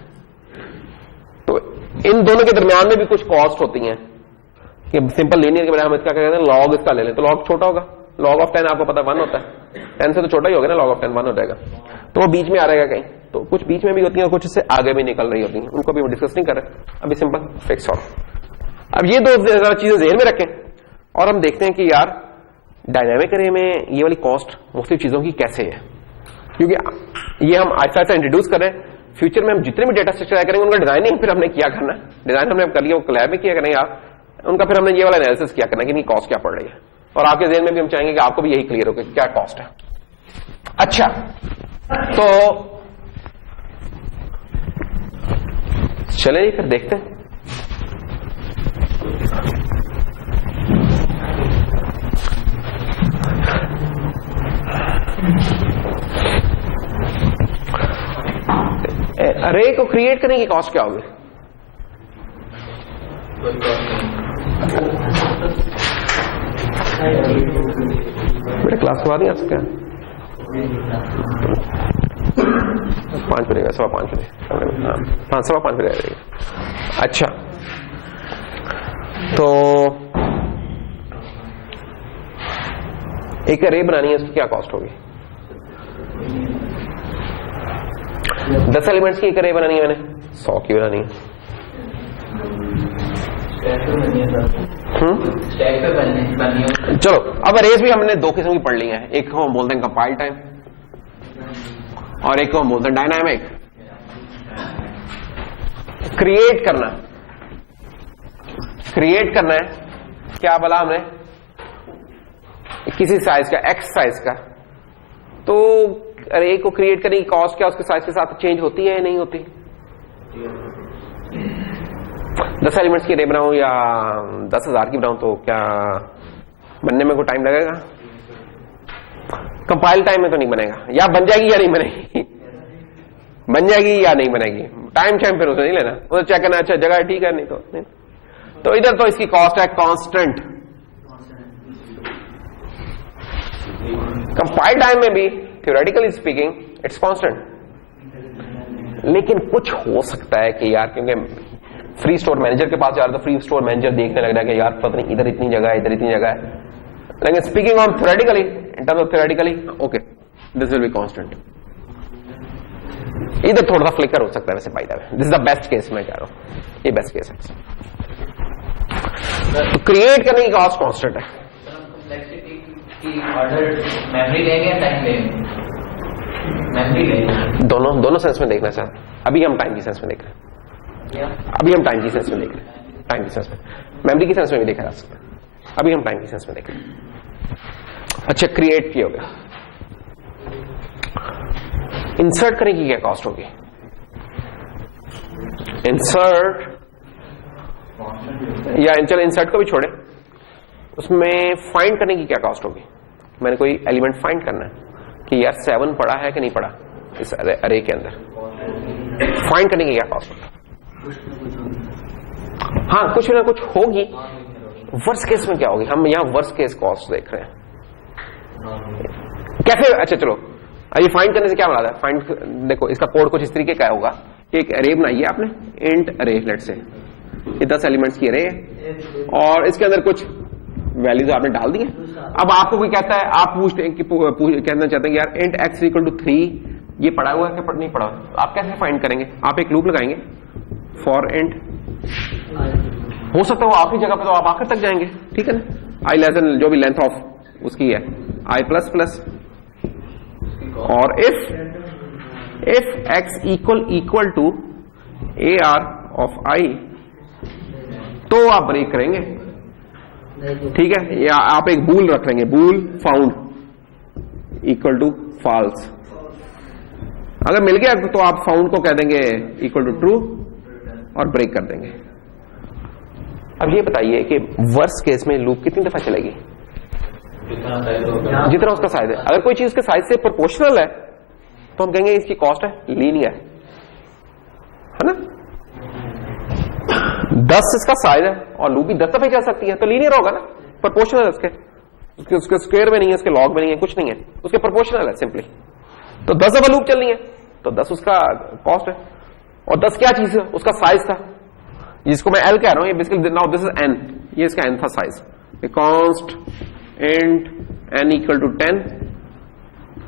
तो इन दोनों के दरमियान में भी कुछ कॉस्ट होती हैं कि सिंपल लीनियर के बजाय हम इसका क्या कहते हैं लॉग इसका ले लें, तो लॉग छोटा होगा, log of 10 आपको पता 1 होता है, 10 से तो छोटा ही होगा ना, log of 10 1 हो जाएगा, तो वो बीच में आ रहेगा कहीं, तो कुछ बीच में भी होती हैं और कुछ इससे आगे भी निकल रही होती हैं, उनको भी हम डिस्कस नहीं कर रहे, अभी सिंपल फिक्स और। अब ये 2 जरा चीजें ज़हन में रखें और हम देखते हैं कि यार डायनामिक अरे में ये वाली कॉस्ट मुख्तलिफ चीजों की कैसे है, क्योंकि ये हम आहिस्ता आहिस्ता इंट्रोड्यूस कर रहे हैं। फ्यूचर में हम जितने भी डेटा स्ट्रक्चर आया करेंगे उनका डिजाइनिंग फिर हमने क्या करना है, डिजाइन हमने कर लिया, वो क्लैब में किया करेंगे यार, उनका फिर हमने ये वाला एनालिसिस किया करना कि कॉस्ट क्या पड़ रही है, और आपके ज़हन में भी हम चाहेंगे कि आपको भी यही क्लियर हो कि क्या कॉस्ट है। अच्छा, तो चले फिर देखते हैं अरे को क्रिएट करने की कॉस्ट क्या होगी? बेटा क्लास के बाद ही आ सकते हैं। 5 बजेगा, 5:15 बजे। हाँ 5:15 बजे। अच्छा तो एक अरे बनानी है, उसकी क्या कॉस्ट होगी? 10 एलिमेंट्स की एक अरे बनानी है मैंने, 100 की बनानी है। चलो अब अरेज भी हमने 2 किस्म की पढ़ ली है, एक को हम बोलते हैं कंपाइल टाइम और एक को हम बोलते हैं डायनामिक। क्रिएट करना है क्या बोला हमने? किसी साइज का, एक्स साइज का, तो अरे को क्रिएट करने की कॉस्ट क्या उसके साइज के साथ चेंज होती है या नहीं होती? 10 एलिमेंट्स की अरे बनाऊं या 10,000 की बनाऊं तो क्या बनने में कोई टाइम लगेगा? कंपाइल टाइम में तो नहीं बनेगा, या बन जाएगी या नहीं बनेगी, बन जाएगी या नहीं बनेगी, टाइम फिर उसे नहीं लेना, उसे चेक करना अच्छा जगह ठीक है नहीं तो नहीं। तो इधर तो इसकी कॉस्ट है कांस्टेंट। कंपाइल टाइम में भी थ्योरेटिकली स्पीकिंग इट्स कांस्टेंट, लेकिन कुछ हो सकता है कि यार क्योंकि फ्री स्टोर मैनेजर के पास जा रहा है तो फ्री स्टोर मैनेजर देखने लग रहा है कि यार पता नहीं इधर इतनी जगह है, इधर इतनी जगह है, लेकिन speaking on theoretically, in terms of theoretically okay this will be constant. इधर थोड़ा सा फ्लिकर हो सकता है वैसे, by the way this is the best case मैं कह रहा हूं, ये बेस्ट केस है। तो क्रिएट करने की कॉस्ट कांस्टेंट है। ऑर्डर मेमोरी लेंगे या टाइम लेंगे? मेमोरी लेंगे, दोनों सेंस में देखना चाहते हैं। अभी हम टाइम की सेंस में देख रहे हैं, टाइम की सेंस में, मेमोरी की सेंस में भी देखा जा सकता है, अभी हम टाइम की सेंस में देख रहे हैं। अच्छा क्रिएट किया हो गया, इंसर्ट करने की क्या कॉस्ट होगी? इंसर्ट या चलो इंसर्ट को भी छोड़े, उसमें फाइंड करने की क्या कॉस्ट होगी? मैंने कोई एलिमेंट फाइंड करना है कि यार 7 पड़ा है कि नहीं पड़ा इस अरे के अंदर, फाइंड करने की क्या कॉस्ट होगी? हाँ कुछ ना कुछ होगी। वर्स्ट केस में क्या होगी? हम यहां वर्स्ट केस कॉस्ट देख रहे हैं कैसे। अच्छा चलो ये फाइंड करने से क्या बना है? फाइंड देखो इसका कोड कुछ इस तरीके का होगा, एक अरे बनाई है आपने, इंट अरे लेट से, ये 10 एलिमेंट्स की अरे है और इसके अंदर कुछ वैल्यूज आपने डाल दी है। अब आपको कोई कहता है, आप पूछते हैं कि कहना चाहते हैं कि यार इंट x इक्वल टू 3 ये पड़ा हुआ है कि नहीं पड़ा हुआ, आप कैसे फाइंड करेंगे? आप एक लूप लगाएंगे फॉर इंट, हो सकता है वो आखिरी जगह पे तो आप आखिर तक जाएंगे, ठीक है ना, आई लेस देन जो भी लेंथ ऑफ उसकी है आई प्लस प्लस, और if x equal to AR of I तो आप ब्रेक करेंगे, ठीक है, या आप एक बूल रख लेंगे, बूल फाउंड इक्वल टू फॉल्स, अगर मिल गया तो आप फाउंड को कह देंगे इक्वल टू ट्रू और ब्रेक कर देंगे। अब ये बताइए कि वर्स्ट केस में लूप कितनी दफा चलेगी? जितना उसका साइज है। अगर कोई चीज के साइज से प्रोपोर्शनल है तो हम कहेंगे इसकी कॉस्ट है लीनियर, है ना। 10 इसका साइज है और लूप भी 10 दफे चल सकती है तो लीनियर होगा ना, प्रोपोर्शनल है उसके स्क्वायर में नहीं है, उसके लॉग में नहीं है, कुछ नहीं है, उसके प्रोपोर्शनल है सिंपली। तो 10 दफा लूप चलनी है तो 10 उसका कॉस्ट है, और 10 क्या चीज है? उसका साइज था, जिसको मैं L कह रहा हूं, ये basically now this is n, ये इसका n था size, const int n equal to 10,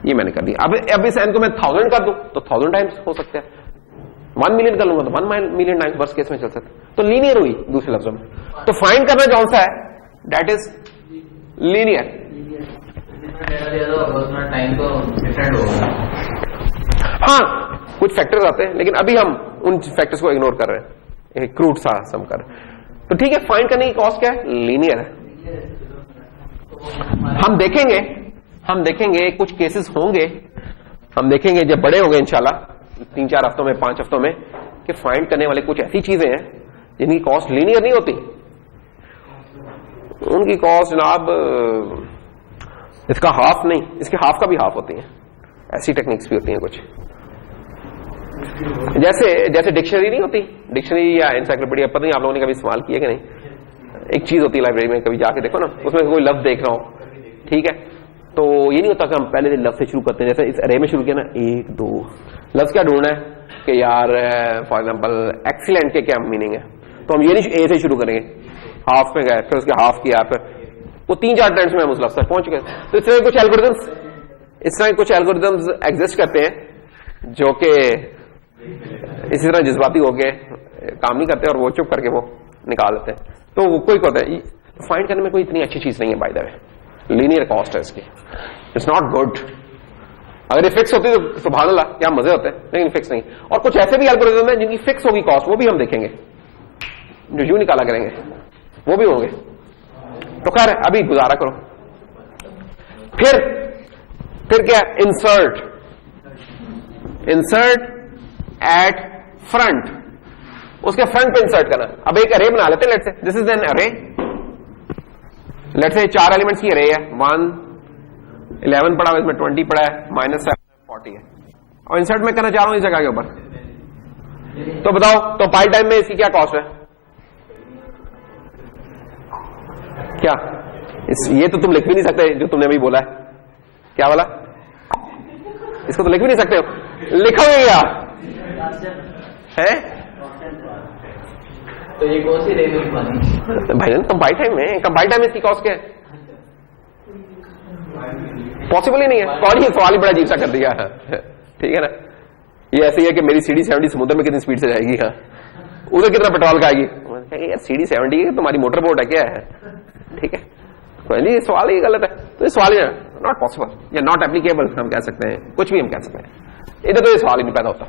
ये मैंने कर दिया। अब इस n को मैं 1000 कर दूं तो 1000 टाइम्स हो सकते हैं, 1 मिलियन कर लूंगा तो 1 मिलियन टाइम्स वर्स्ट केस में चल सकता है, तो लीनियर हुई दूसरे लफ्जों में। तो फाइंड करना कौन सा है? That is linear. हाँ कुछ फैक्टर्स आते हैं लेकिन अभी हम उन फैक्टर्स को इग्नोर कर रहे हैं, एक क्रूड सा सम कर, तो ठीक है, फाइंड करने की कॉस्ट क्या है? लीनियर है। हम देखेंगे कुछ केसेस होंगे, हम देखेंगे जब बड़े होंगे इंशाल्लाह 3-4 हफ्तों में, 5 हफ्तों में, कि फाइंड करने वाले कुछ ऐसी चीजें हैं जिनकी कॉस्ट लीनियर नहीं होती, उनकी कॉस्ट जनाब इसका हाफ नहीं, इसके हाफ का भी हाफ होती है। ऐसी टेक्निक्स भी होती हैं कुछ, जैसे डिक्शनरी नहीं होती, डिक्शनरी या एनसाइक्लोपीडिया, पता नहीं आप लोगों ने कभी इस्तेमाल किया कि नहीं। एक चीज होती है लाइब्रेरी में, कभी जाके देखो ना, उसमें कोई लफ्ज देख रहा हो, ठीक है, तो ये नहीं होता कि हम पहले लफ्ज से शुरू करते हैं। जैसे इस अरे में शुरू किया ना, 1 2 लफ्ज क्या ढूंढना है कि यार फॉर एग्जांपल एक्सीलेंट के क्या मीनिंग है, तो हम ये नहीं ए से शुरू करेंगे, हाफ में गए, फिर उसके हाफ किया, फिर वो 3-4 टाइम्स में हम उस लफ्ज तक पहुंच गए। तो इस तरह कुछ एल्गोरिथम्स एग्जिस्ट करते हैं जो कि इसी तरह जज्बाती होके काम नहीं करते और वो चुप करके वो निकाल देते हैं। तो वो कोई होता है फाइंड करने में कोई इतनी अच्छी चीज नहीं है by the way, linear cost है इसकी, इट्स नॉट गुड। अगर ये फिक्स होती तो सुभान अल्लाह क्या मजे होते हैं, लेकिन फिक्स नहीं। और कुछ ऐसे भी एल्गोरिथम है जिनकी फिक्स होगी कॉस्ट, वो भी हम देखेंगे, जो यूं निकाला करेंगे वो भी होंगे। तो खैर अभी गुजारा करो। फिर क्या, इंसर्ट एट फ्रंट, उसके फ्रंट पे इंसर्ट करना। अब एक अरे बना लेते हैं, let's say this is an अरे, लेट्स से 4 एलिमेंट्स की अरे है, 1 11 पड़ा है, इसमें 20 पड़ा है, -7 40 है, और इंसर्ट में करना चाह रहा हूं इस जगह के ऊपर। तो बताओ, तो पाई टाइम में इसकी क्या कॉस्ट है? क्या ये तो तुम लिख भी नहीं सकते जो तुमने अभी बोला है। क्या बोला? इसको तो लिख भी नहीं सकते हो, लिखोगे क्या है? तो ये कौन सी रेट बनी भाईजान? कंपाइल टाइम में, कंपाइल टाइम में इसकी कॉस्ट क्या है? पॉसिबल ही नहीं है। कौन ही सवाल ही बड़ा अजीब सा कर दिया है, ठीक है ना। ये ऐसे ही है कि मेरी सीडी 70 समुद्र में कितनी स्पीड से जाएगी, हाँ उधर कितना पेट्रोल खाएगी, यार सीडी 70 है, तुम्हारी मोटर बोट है क्या है, ठीक है। ये सवाल ही गलत है। तो ये सवाल नॉट पॉसिबल या नॉट एप्लीकेबल हम कह सकते हैं, कुछ भी हम कह सकते हैं। इधर तो ये सवाल ही नहीं पैदा होता।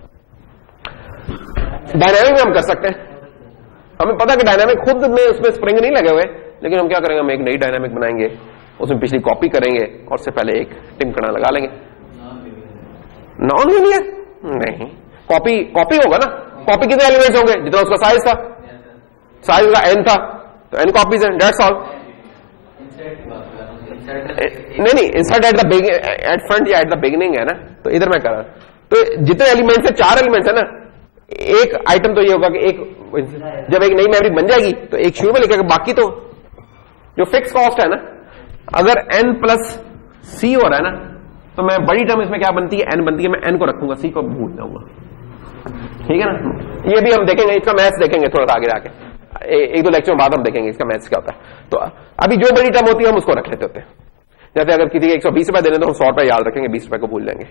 डायनामिक में हम कर सकते हैं, हमें पता है कि डायनामिक खुद में उसमें स्प्रिंग नहीं लगे हुए, लेकिन हम क्या करेंगे, हम एक नई डायनामिक बनाएंगे, उसमें पिछली कॉपी करेंगे और उससे पहले एक टिमकड़ा लगा लेंगे। नॉन लीनियर नहीं, कॉपी होगा ना, कॉपी कितने एलिमेंट्स होंगे? जितना उसका साइज था, साइज का n था तो n कॉपीज है, दैट्स ऑल। नहीं, इंसर्ट एट फ्रंट या एट द बिगिनिंग है ना, तो इधर मैं कर रहा हूं। तो जितने एलिमेंट्स है, 4 एलिमेंट्स है ना, एक आइटम तो ये होगा कि एक जब एक नई मेमोरी बन जाएगी तो एक शुरू में लिखेगा, बाकी तो जो फिक्स कॉस्ट है ना, अगर n+c हो रहा है ना, तो मैं बड़ी टर्म इसमें क्या बनती है, n बनती है, मैं n को रखूंगा, c को भूल जाऊंगा, ठीक है ना। ये भी हम देखेंगे, इसका मैथ्स देखेंगे थोड़ा सा आगे जाके, 1-2 लेक्चर बाद हम देखेंगे इसका मैथ्स क्या होता है। तो अभी जो बड़ी टर्म होती है हम उसको रख लेते होते हैं। जैसे अगर किसी के 120 रुपए देने तो हम 100 रुपए याद रखेंगे, 20 रुपए को भूल जाएंगे,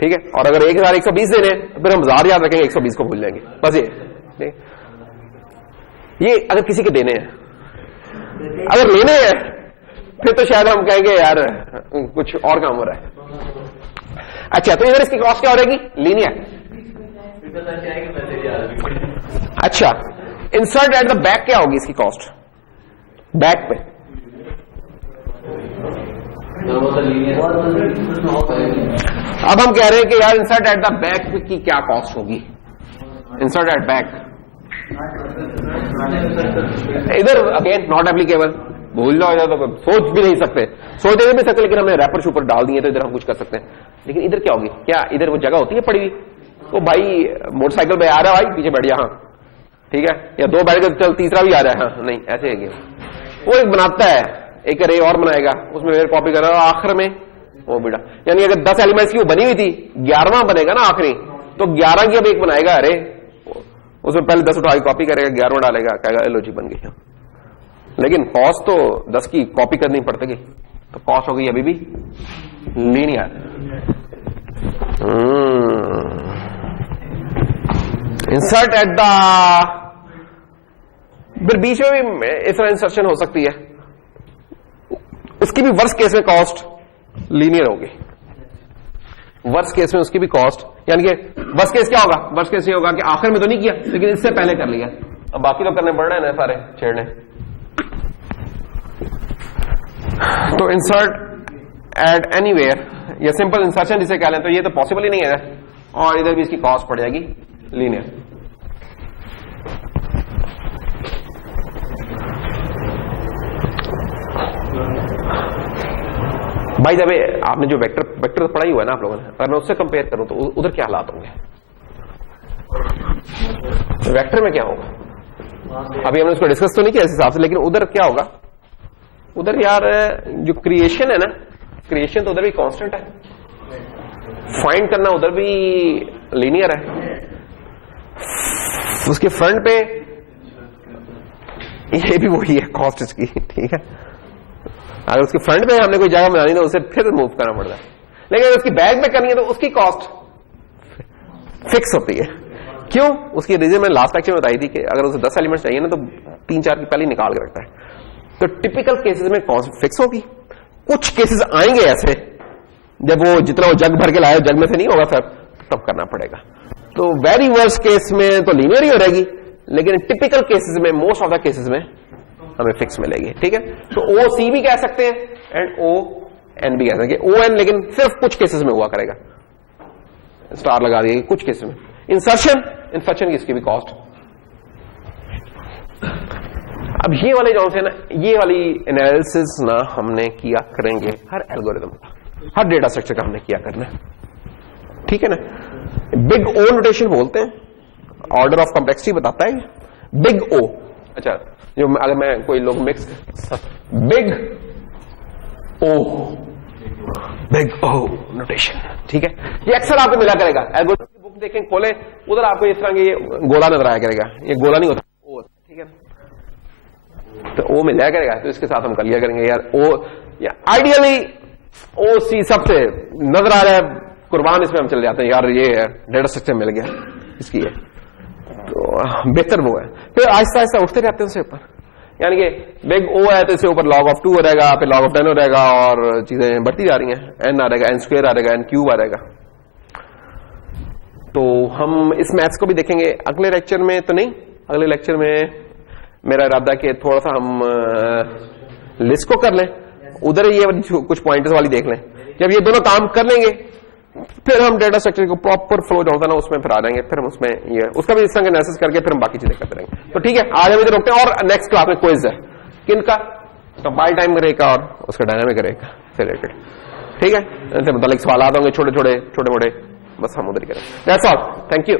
ठीक है। और अगर 1120 देने तो फिर हम 1000 याद रखेंगे, 120 को भूल जाएंगे, बस ये अगर किसी के देने हैं। अगर लेने हैं फिर तो शायद हम कहेंगे यार कुछ और काम हो रहा है। अच्छा, तो इधर इसकी कॉस्ट क्या हो रहेगी? लीनियर। अच्छा, इंसर्ट एट द बैक क्या होगी इसकी कॉस्ट? बैक पे अब हम कह रहे हैं कि यार इंसर्ट एट द बैक की क्या कॉस्ट होगी? इंसर्ट एट बैक इधर अगेन नॉट एप्लीकेबल, भूल जाओ, इधर तो सोच भी नहीं सकते, सोच भी सकते, लेकिन हमने रैपर शुपर डाल दिए तो इधर हम कुछ कर सकते हैं। लेकिन इधर क्या होगी? क्या इधर वो जगह होती है पड़ी हुई? तो भाई मोटरसाइकिल पे आ रहा है, भाई पीछे बैठ जा, हाँ ठीक है, या 2 बैठ गए, चल तीसरा भी आ रहा है, हाँ नहीं ऐसे है। वो एक बनाता है, एक अरे और बनाएगा, उसमें फिर कॉपी कर रहा है, आखिर में वो बेटा, यानी अगर 10 एलिमेंट्स की वो बनी हुई थी, 11वां बनेगा ना आखिरी, तो 11 की अब एक बनाएगा अरे, उसमें पहले 10 उठा के कॉपी करेगा, 11वां डालेगा, कहेगा एलओजी बन गई। लेकिन कॉस्ट तो 10 की कॉपी करनी पड़ती, तो कॉस्ट हो गई अभी भी लीनियर। इंसर्ट एट द, फिर बीच में भी इस तरह इंसर्शन हो सकती है, उसकी भी वर्स्ट केस में कॉस्ट लीनियर होगी। वर्स्ट केस में उसकी भी कॉस्ट, यानी कि वर्स्ट केस क्या होगा? वर्स्ट केस ये होगा कि आखिर में तो नहीं किया, लेकिन इससे पहले कर लिया, अब बाकी तो करने पड़ रहे हैं ना सारे छेड़ने। तो इंसर्ट एट एनीवेयर, या सिंपल इंसर्शन जिसे कह लें, तो ये तो पॉसिबल ही नहीं है, और इधर भी इसकी कॉस्ट पड़ जाएगी लीनियर। भाई जब आपने जो वेक्टर पढ़ा ही हुआ है ना आप लोगों ने, अगर मैं उससे कंपेयर करूं तो उधर क्या हालात होंगे? वेक्टर में क्या होगा? अभी हमने उसको डिस्कस तो नहीं किया इस हिसाब से, लेकिन उधर क्या होगा? उधर यार जो क्रिएशन है ना, क्रिएशन तो उधर भी कांस्टेंट है, फाइंड करना उधर भी लीनियर है, उसके फ्रंट पे ये भी वही है कॉस्ट इसकी, ठीक है। अगर उसके फ्रंट पे हमने कोई जगह बनानी तो उसे फिर मूव करना पड़ता है, लेकिन अगर उसकी बैक में करनी है तो उसकी कॉस्ट फिक्स होती है। क्यों? उसकी रीजन मैंने लास्ट लेक्चर में बताई थी कि अगर उसे 10 एलिमेंट्स चाहिए ना तो 3-4 की पहले निकाल के रखता है। तो टिपिकल केसेस में कॉस्ट फिक्स होगी। कुछ केसेस आएंगे ऐसे जब वो जितना वो जग भर के लाए जग में से नहीं होगा फिर तब करना पड़ेगा। तो वेरी वर्स्ट केस में तो लीनियर ही हो रहेगी, लेकिन टिपिकल केसेस में मोस्ट ऑफ द केसेस में हमें फिक्स मिलेगी, ठीक है। तो ओ सी भी कह सकते हैं एंड ओ एन भी कह सकते हैं। ओ एन लेकिन सिर्फ कुछ केसेस में हुआ करेगा, स्टार लगा दिए कुछ केसेस में। इंसर्शन की इसकी भी कॉस्ट। अब ये वाले जो है ना, ये वाली एनालिसिस ना हमने किया करेंगे हर एल्गोरिथम का, हर डेटा स्ट्रक्चर का हमने किया करना है, ठीक है ना। बिग ओ नोटेशन बोलते हैं, ऑर्डर ऑफ कॉम्प्लेक्सिटी बताता है बिग ओ। अच्छा, जो अगर मैं कोई लोग मिक्स बिग ओ नोटेशन, ठीक है। ये अक्सर आपको मिला करेगा, एल्गोरिथम की बुक देखें खोले उधर आपको इस तरह ये गोला नजर आया करेगा, ये गोला नहीं होता ओ, ठीक है। तो ओ मिल जाया करेगा, तो इसके साथ हम कर लिया करेंगे यार ओ, या आइडियली ओ सी सबसे नजर आ रहा है कुर्बान, इसमें हम चले जाते हैं यार ये डेटा स्ट्रक्चर मिल गया इसकी है, तो बेहतर वो है। फिर आहिस्ता आहिस्ता उठते रहते हैं उसके ऊपर, यानी कि बिग ओ है तो इसके ऊपर log of 2 हो रहेगा, फिर log of 10 हो रहेगा और चीजें बढ़ती जा रही हैं, n आ रहेगा, n स्क्वायर आ रहेगा, n क्यूब आ रहेगा। तो हम इस मैथ्स को भी देखेंगे अगले लेक्चर में, तो नहीं अगले लेक्चर में मेरा इरादा कि थोड़ा सा हम लिस्ट को कर लें, उधर ये कुछ पॉइंटर्स वाली देख लें। जब ये दोनों काम कर लेंगे फिर हम डेटा स्ट्रक्चर को प्रॉपर फ्लो जो होता है ना उसमें फिर आ जाएंगे, फिर हम उसमें ये उसका भी इस तरह एनालिसिस करके फिर हम बाकी चीजें करते रहेंगे। तो ठीक है, आज हम इधर रोकते हैं और नेक्स्ट क्लास में क्विज है किनका, कंपाइल टाइम करेगा और उसका डायनामिक करेगा से रिलेटेड, ठीक है। इनसे मतलब सवाल होंगे छोटे छोटे मोटे, बस हम उधर ही करें। That's all, thank you.